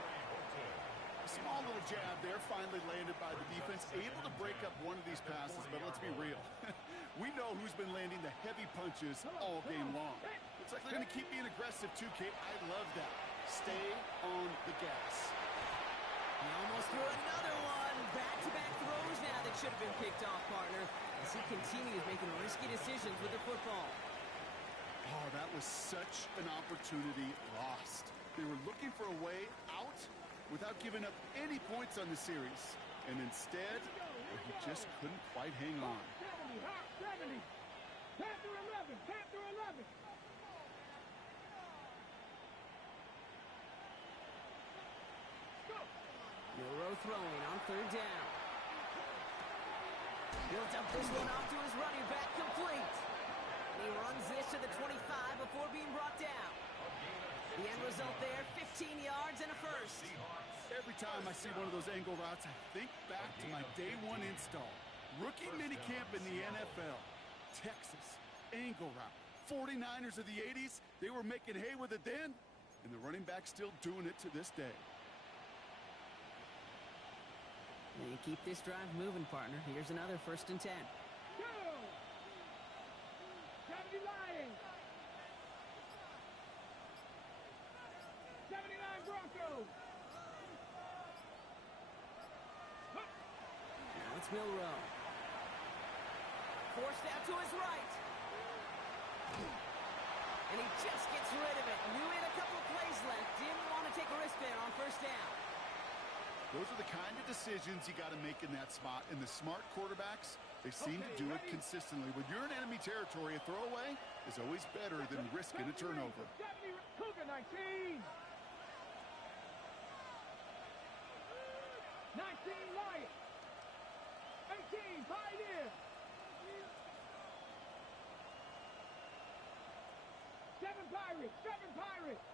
A small little jab there, finally landed by the defense. Able to break up one of these passes, but let's be real. We know who's been landing the heavy punches all game long. Looks like they're going to keep being aggressive too, Kate. I love that. Stay on the gas. He almost threw another one. Back-to-back throws now that should have been picked off, partner, as he continues making risky decisions with the football. Oh, that was such an opportunity lost. They were looking for a way out without giving up any points on the series. And instead, he just couldn't quite hang on. 70, hot 70. Panther 11, Panther 11. Milrow throwing on third down. Built up this one off to his running back, complete. He runs this to the 25 before being brought down. The end result there, 15 yards and a first. Every time I see one of those angle routes, I think back to my day one install. Rookie minicamp in the NFL. Texas, angle route. 49ers of the 80s, they were making hay with it then, and the running back's still doing it to this day. And keep this drive moving, partner. Here's another 1st and 10. Go! 70 Lions. 79 Broncos. Now it's Milrow. Forced out to his right. And he just gets rid of it. Knew he had a couple of plays left. Didn't want to take a risk there on 1st down. Those are the kind of decisions you got to make in that spot. And the smart quarterbacks, they seem to do it consistently. When you're in enemy territory, a throwaway is always better than risking a turnover. 70 Cougar 19. 19 Lions. 18 Pioneer. 7 Pirates. 7 Pirates.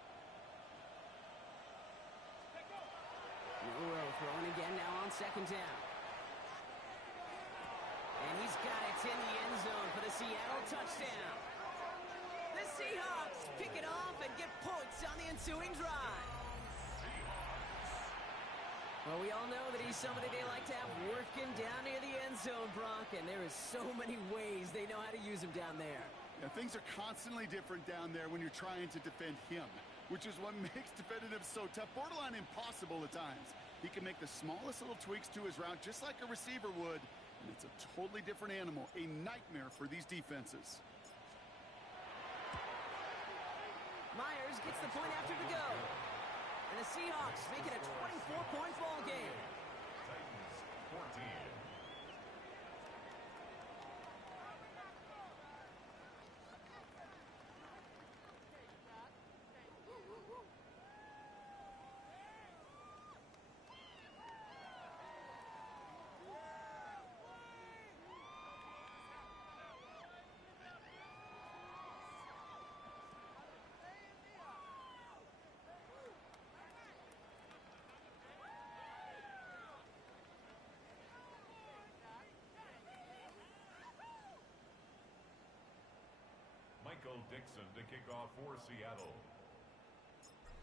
Milrow throwing again now on 2nd down. And he's got it in the end zone for the Seattle touchdown. The Seahawks pick it off and get points on the ensuing drive. Well, we all know that he's somebody they like to have working down near the end zone, Brock, and there is so many ways they know how to use him down there. Yeah, things are constantly different down there when you're trying to defend him, which is what makes defending him so tough, borderline impossible at times. He can make the smallest little tweaks to his route just like a receiver would, and it's a totally different animal, a nightmare for these defenses. Myers gets the point after the go. And the Seahawks make it a 24-point ball game. Titans 14. Michael Dixon to kick off for Seattle.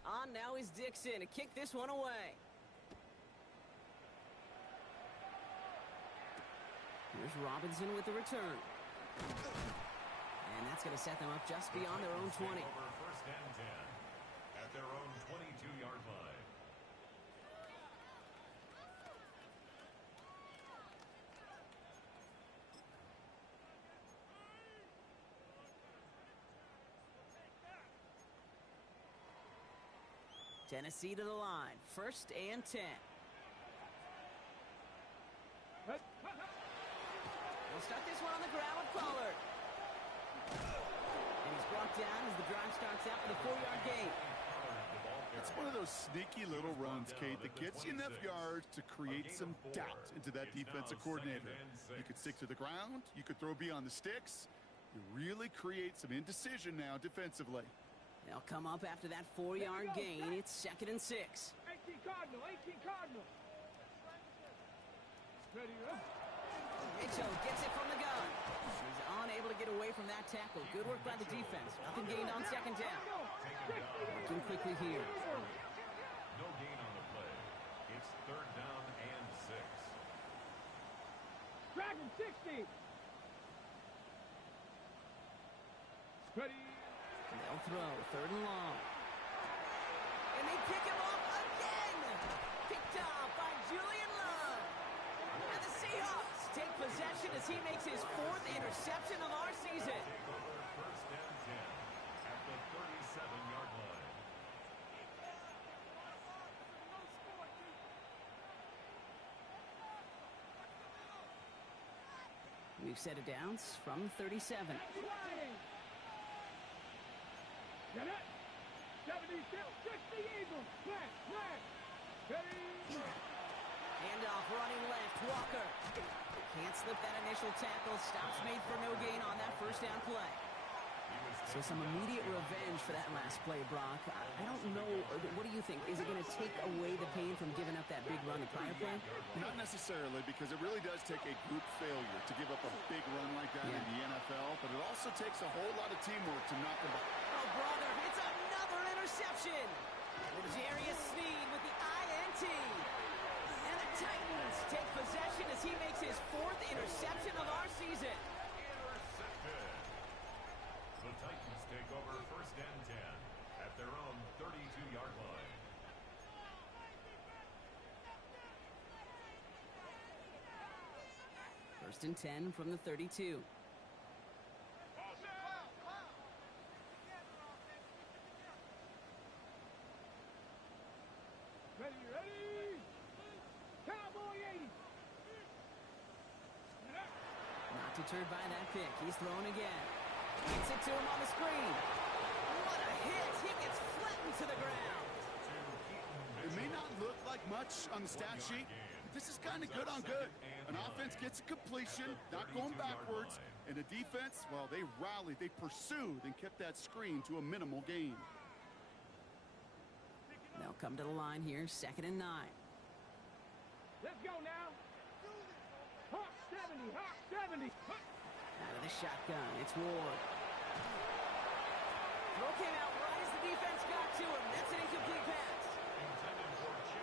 On now is Dixon to kick this one away. Here's Robinson with the return. And that's going to set them up just beyond their own 20. Over 1st and 10 at their own 22-yard line. Tennessee to the line. 1st and 10. They'll start this one on the ground with Pollard. And he's brought down as the drive starts out with a 4-yard gain. It's one of those sneaky little runs, Kate, that gets you enough yards to create some doubt into that defensive coordinator. You could stick to the ground. You could throw beyond the sticks. You really create some indecision now defensively. They'll come up after that 4-yard gain. It's 2nd and 6. 18 Cardinal, 18 Cardinal. Ready up. Mitchell gets it from the gun. He's unable to get away from that tackle. Good work by the defense. Nothing gained on second down. Working quickly here. No gain on the play. It's third down and 6. Dragon 60. Ready. They'll throw. Third and long. And they pick him off again. Picked off by Julian Love. And the Seahawks take possession as he makes his 4th interception of our season. Take over first and 10 at the 37-yard line. We've set it down from 37. Get it. 72. 60 Eagles. Flat. Ready. Handoff running left. Walker. Can't slip that initial tackle. Stops made for no gain on that first down play. So some immediate revenge for that last play, Brock. I don't know. What do you think? Is it going to take away the pain from giving up that big run the prior play? Not necessarily, because it really does take a group failure to give up a big run like that in the NFL, but it also takes a whole lot of teamwork to knock them back. Oh, brother, it's another interception. Darius Sneed with the INT. And the Titans take possession as he makes his 4th interception of our season. Intercepted. The Titans take over first and 10 at their own 32-yard line. First and 10 from the 32. Ready. Cowboy 80. Not deterred by that pick. He's thrown again. Gets it to him on the screen. What a hit. He gets flattened to the ground. It may not look like much on the stat sheet, but this is kind of good on good. An offense gets a completion, not going backwards, and the defense, well, they rallied, they pursued, and kept that screen to a minimal gain. They'll come to the line here, 2nd and 9. Let's go now. Hawk 70. Hawk 70. Out of the shotgun, it's Ward. Throw came out right as the defense got to him. That's an incomplete pass.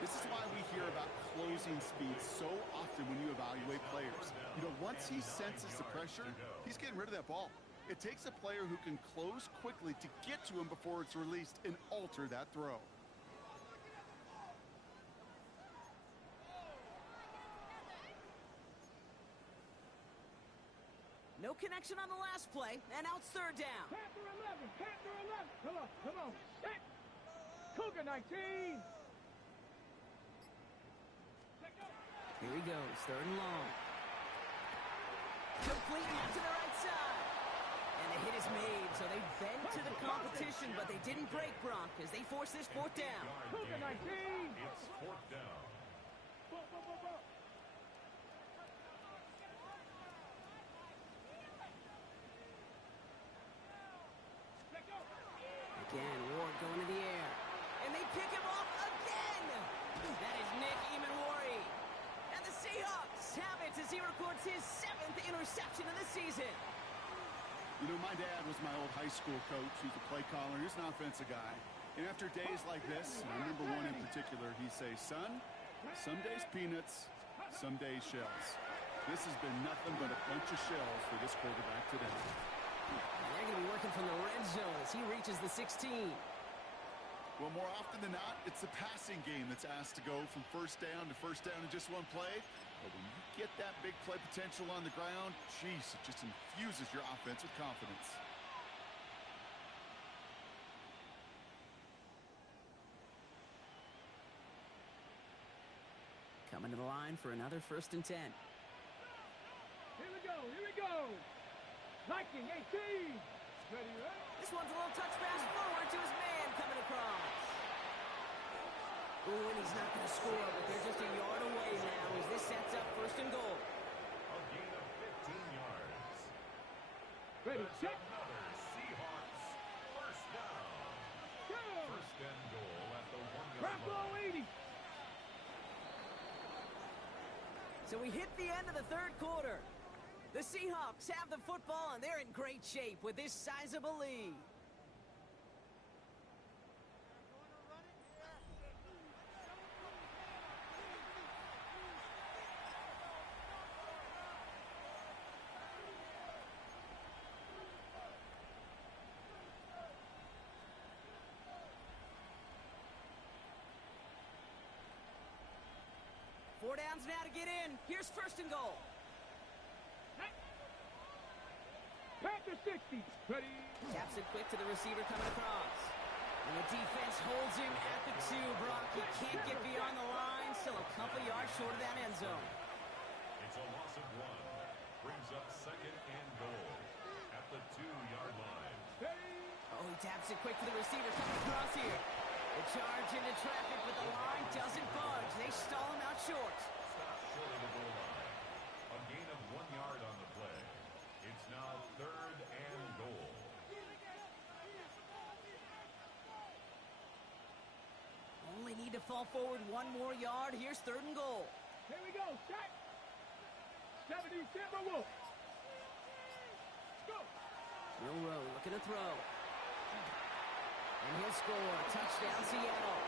This is why we hear about closing speed so often when you evaluate players. You know, once he senses the pressure, he's getting rid of that ball. It takes a player who can close quickly to get to him before it's released and alter that throw. No connection on the last play, and now it's 3rd down. Panther 11. Panther 11. Come on. Set. Cougar 19. Here he goes, 3rd and long. Complete out to the right side. And the hit is made, so they bent to the competition, but they didn't break, Brock, as they force this 4th down. Cougar 19. It's 4th down. Again, Ward going to the air. And they pick him off again! That is Nick Emanwari. And the Seahawks have it as he records his 7th interception of the season. You know, my dad was my old high school coach. He's a play caller. He's an offensive guy. And after days like this, and I remember one in particular, he'd say, son, some days peanuts, some days shells. This has been nothing but a bunch of shells for this quarterback today. They're going to be working from the red zone as he reaches the 16. Well, more often than not, it's the passing game that's asked to go from first down in just one play. But when you get that big play potential on the ground, geez, it just infuses your offense with confidence. Coming to the line for another 1st and 10. Here we go. Viking 18. Ready. This one's a little touch pass forward to his man coming across. Ooh, and he's not going to score, but they're just a yard away now as this sets up 1st and goal. A gain of 15 yards. Ready, set. Another Seahawks first down. Go. First and goal at the 1-yard Bravo line. 80. So we hit the end of the 3rd quarter. The Seahawks have the football, and they're in great shape with this sizable lead. Four downs now to get in. Here's first and goal. Panther 60. Ready. Taps it quick to the receiver coming across. And the defense holds him at the 2, Brock. He can't get beyond the line. Still a couple yards short of that end zone. It's a loss of 1. Brings up second and goal at the 2-yard line. Oh, he taps it quick to the receiver coming across here. The charge into traffic, but the line doesn't budge. They stall him out short. Stop short of the goal line. A gain of 1 yard on the play. It's now third and goal. Only need to fall forward 1 more yard. Here's third and goal. Here we go. Set. 70 Timberwolves. Go. Milroe looking to throw. And he'll score. Touchdown, Seattle.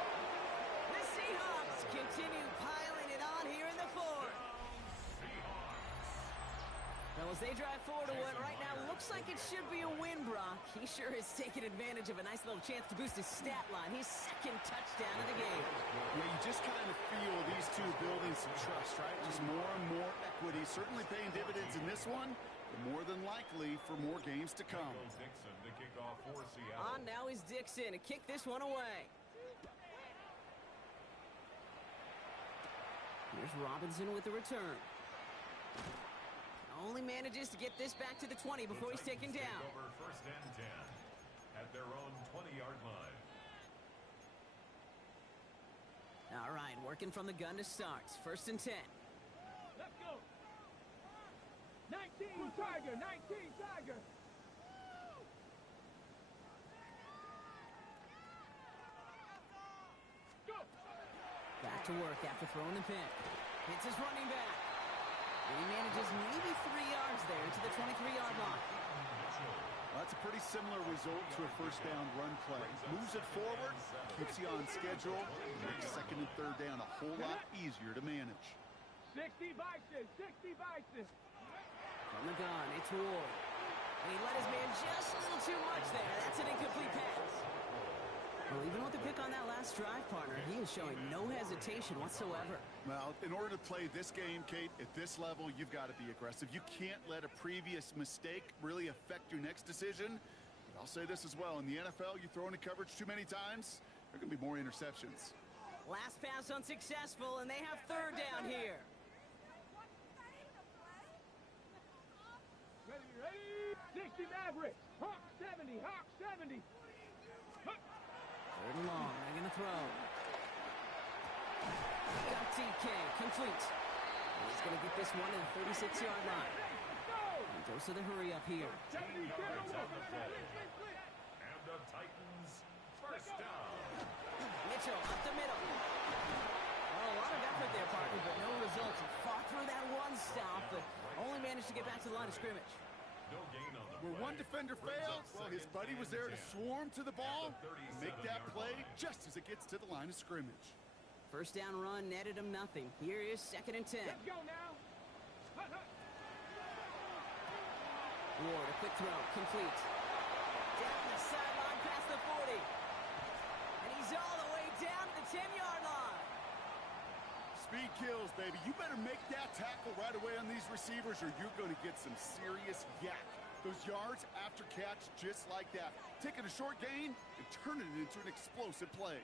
The Seahawks continue piling it on here in the 4th. Fellas, they drive forward to what right now looks like it should be a win, Brock. He sure is taking advantage of a nice little chance to boost his stat line. His second touchdown of the game. Yeah, you just kind of feel these two building some trust, right? Just more and more equity. Certainly paying dividends in this one, but more than likely for more games to come. Dixon to kick off for Seattle. On now is Dixon to kick this one away. Here's Robinson with the return. Only manages to get this back to the 20 before he's taken down. Over first and 10 at their own 20-yard line. All right, working from the gun to start. First and 10. Let's go. 19 Tiger. 19 Tiger. Go. Back to work after throwing the pin. Hits his running back. And he manages maybe 3 yards there to the 23-yard line. Well, that's a pretty similar result to a first down run play. Moves it forward, keeps you on schedule, makes second and third down a whole lot easier to manage. 60 Bison. 60 Bison. From the gun, it's Ward. And he let his man just a little too much there. That's an incomplete pass. Well, even with the pick on that last drive, partner, he is showing no hesitation whatsoever. Well, in order to play this game, Kate, at this level, you've got to be aggressive. You can't let a previous mistake really affect your next decision. But I'll say this as well. In the NFL, you throw into coverage too many times, there are going to be more interceptions. Last pass unsuccessful, and they have third down here. Ready, ready. 60 Mavericks. Hawk 70. Hawk 70. Third and long, they're going to throw. Got TK, complete. And he's going to get this one to the 36-yard line. And goes to the hurry up here. 10 yards on the play. And the Titans first down. Mitchell up the middle. Well, a lot of effort there, partner, but no results. He fought through that one stop, but only managed to get back to the line of scrimmage. No gain on the Where play. one defender failed, well, his buddy was there to swarm to the ball and make that play just as it gets to the line of scrimmage. First down run netted him nothing. Here is second and 10. Let's go now. Ward, a quick throw, complete. Down the sideline past the 40. And he's all the way down to the 10-yard line. Speed kills, baby. You better make that tackle right away on these receivers or you're going to get some serious yak. Those yards after catch just like that. Taking a short gain and turning it into an explosive play.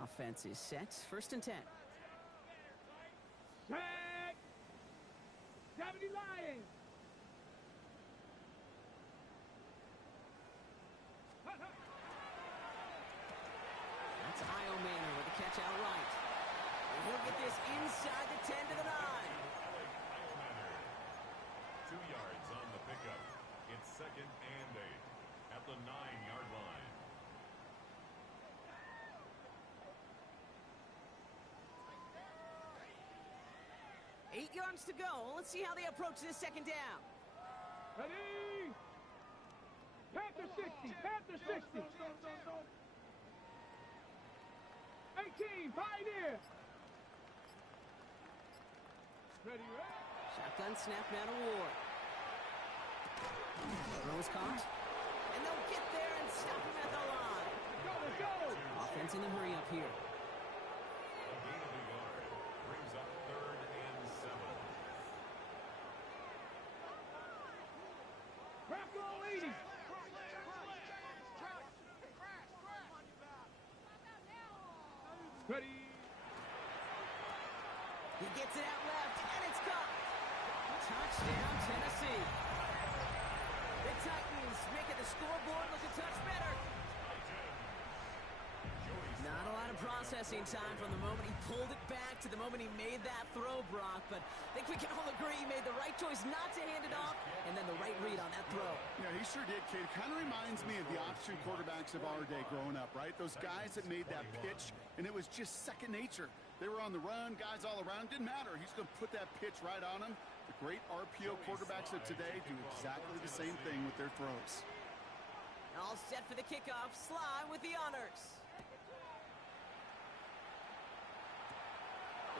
Offense is set. First and 10. Tag. 70 Lions. That's Io Manor with the catch out right. And he'll get this inside the 10 to the 9. 2 yards on the pickup. It's second and 8 at the 9-yard line. 8 yards to go. Let's see how they approach this second down. Ready? Panther 60, Panther 60. 18, Pioneer. Ready, ready. Shotgun snap now to Ward. Throws caught. And they'll get there and stop him at the line. Go, let's go. Offense in the hurry up here. A gain of a yard brings up 3rd and 7. Crack all 80. Ready. He gets it out left, and it's caught. Touchdown, Tennessee. The Titans making the scoreboard look a touch better. Not a lot of processing time from the moment he pulled it back to the moment he made that throw, Brock. But I think we can all agree he made the right choice not to hand it off, and then the right read on that throw. Yeah, he sure did, kid. Kind of reminds me of the option quarterbacks of our day growing up, right? Those guys that made that pitch, and it was just second nature. They were on the run, guys all around. Didn't matter. He's going to put that pitch right on him. The great RPO quarterbacks of today do exactly the same thing with their throws. All set for the kickoff. Sly with the honors.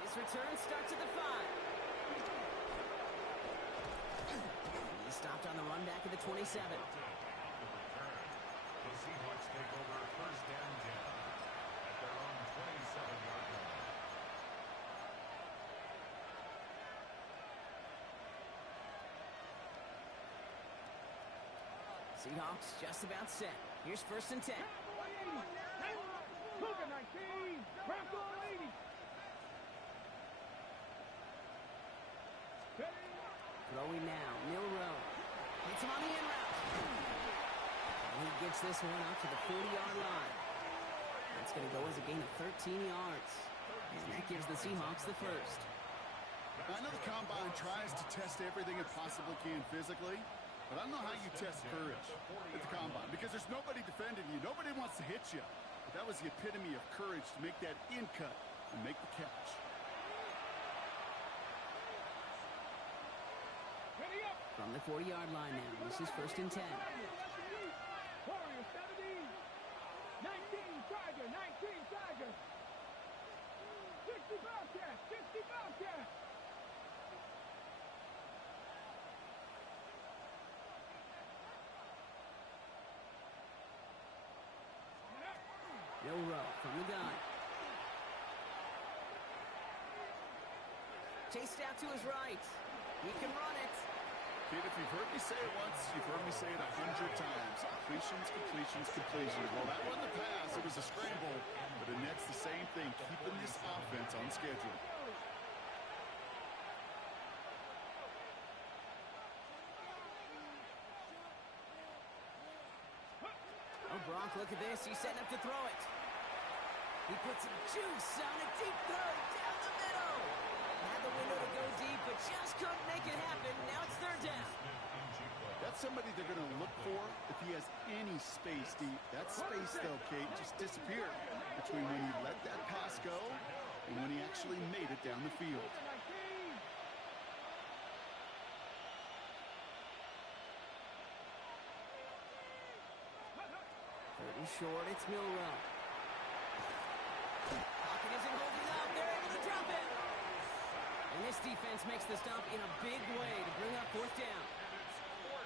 His return starts at the 5. He stopped on the run back at the 27. The Seahawks take over 1st and 10 at their own 27-yard line. Seahawks just about set. Here's 1st and 10. Cougar 19. Crack all 80. Throwing now, Milrow. Hits him on the in route. And he gets this one out to the 40-yard line. That's going to go as a gain of 13 yards. And that gives the Seahawks the first. I know the Combine tries to test everything it possibly can physically, but I don't know how you test courage at the Combine because there's nobody defending you. Nobody wants to hit you. But that was the epitome of courage to make that in cut and make the catch. From the 40-yard line now, this is 1st and 10. Warrior 70. 19 Tiger, 19 Tiger. 60 Bobcat, 60 Bobcat. Milrow from the gun. Chased out to his right. He can run it. Kid, if you've heard me say it once, you've heard me say it 100 times. Completions, completions, completions. Well, that wasn't a pass. It was a scramble. But the Nets, the same thing, keeping this offense on schedule. Oh, Brock, look at this. He's setting up to throw it. He puts some juice on a deep throw down the middle. Had the window to go deep, but just couldn't make it happen. Now it's 3rd down. That's somebody they're going to look for if he has any space deep. That space, though, Kate, just disappeared between when he let that pass go and when he actually made it down the field. Third and short, it's Milrow. Pocket isn't holding up. They're able to drop it. And this defense makes the stop in a big way to bring up 4th down.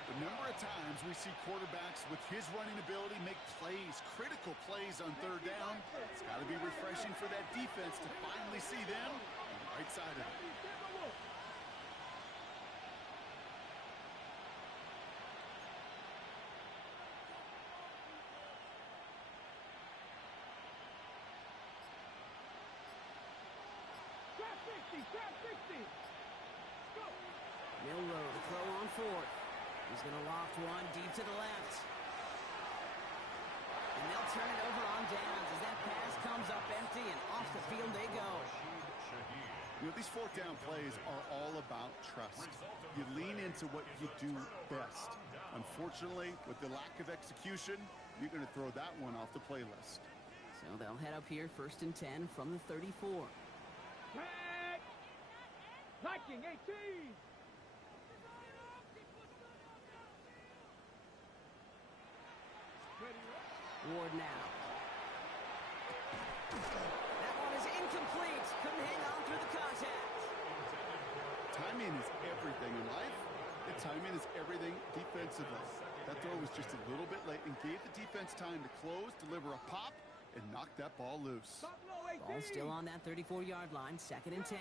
The number of times we see quarterbacks with his running ability make plays, critical plays on 3rd down, it's got to be refreshing for that defense to finally see them on the right side of it. Trap 60, trap 60. Go. Milrow to throw on 4th. He's going to loft one deep to the left. And they'll turn it over on downs as that pass comes up empty and off the field they go. You know, these 4th down plays are all about trust. You lean into what you do best. Unfortunately, with the lack of execution, you're going to throw that one off the playlist. So they'll head up here 1st and 10 from the 34. Tag. Like Attacking 18. Ward now. That one is incomplete. Couldn't hang on through the contact. Timing is everything in life, and timing is everything defensively. That throw was just a little bit late and gave the defense time to close, deliver a pop, and knock that ball loose. Ball still on that 34-yard line, 2nd and 10.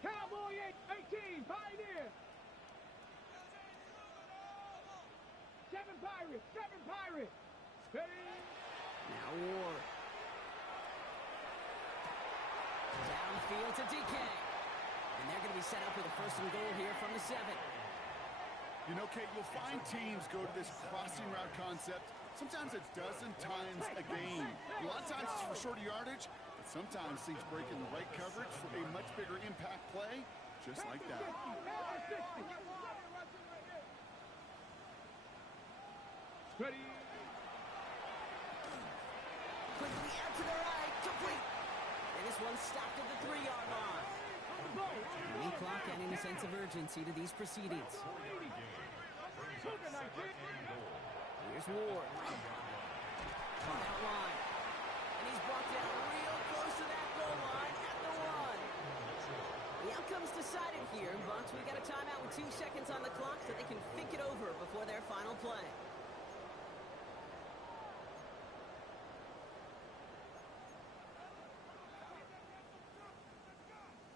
Cowboy 18, Pioneer. 7 Pirates, 7 Pirates. Steady. Now Ward. Downfield to DK. And they're going to be set up with a 1st and goal here from the 7. You know, Kate, you'll find teams go to this crossing route concept sometimes a dozen times a game. A lot of times it's for shorter yardage, but sometimes things break in the right coverage for a much bigger impact play, just like that. Ready. Quickly out to the right, complete. And this one stopped at the 3-yard line. Any clock adding a sense of urgency to these proceedings. Here's Ward. On that line. And he's brought down real close to that goal line at the 1. The outcome's decided here, Bucks. We got a timeout with 2 seconds on the clock so they can think it over before their final play.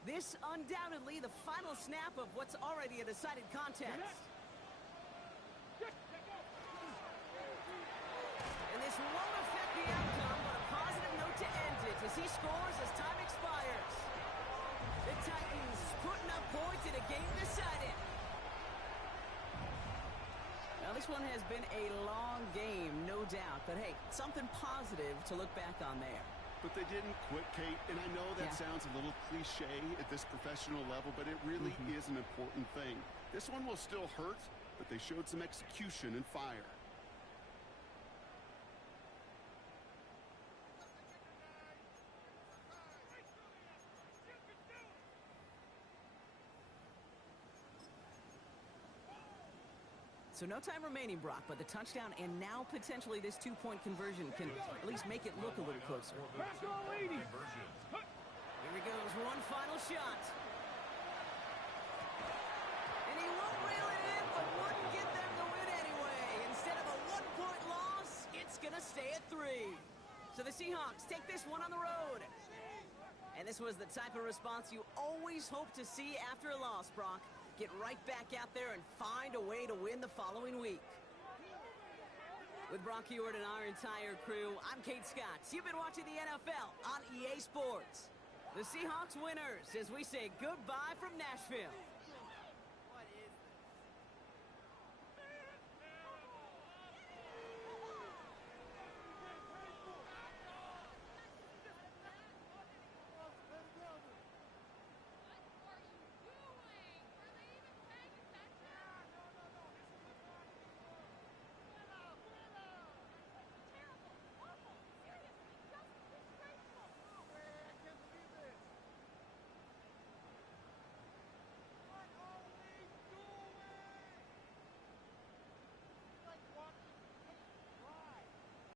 This undoubtedly the final snap of what's already a decided contest. And this won't affect the outcome, but a positive note to end it as he scores as time expires. The Titans putting up points in a game decided. Now this one has been a long game, no doubt, but hey, something positive to look back on there. But they didn't quit, Kate, and I know that sounds a little cliche at this professional level, but it really is an important thing. This one will still hurt, but they showed some execution and fire. So no time remaining, Brock, but the touchdown and now potentially this 2-point conversion can at least make it look a little closer. Here he goes, one final shot. And he won't reel it in, but wouldn't get them the win anyway. Instead of a 1-point loss, it's going to stay at 3. So the Seahawks take this one on the road. And this was the type of response you always hope to see after a loss, Brock. Get right back out there and find a way to win the following week. With Brock Ewart and our entire crew, I'm Kate Scott. You've been watching the NFL on EA Sports. The Seahawks winners as we say goodbye from Nashville.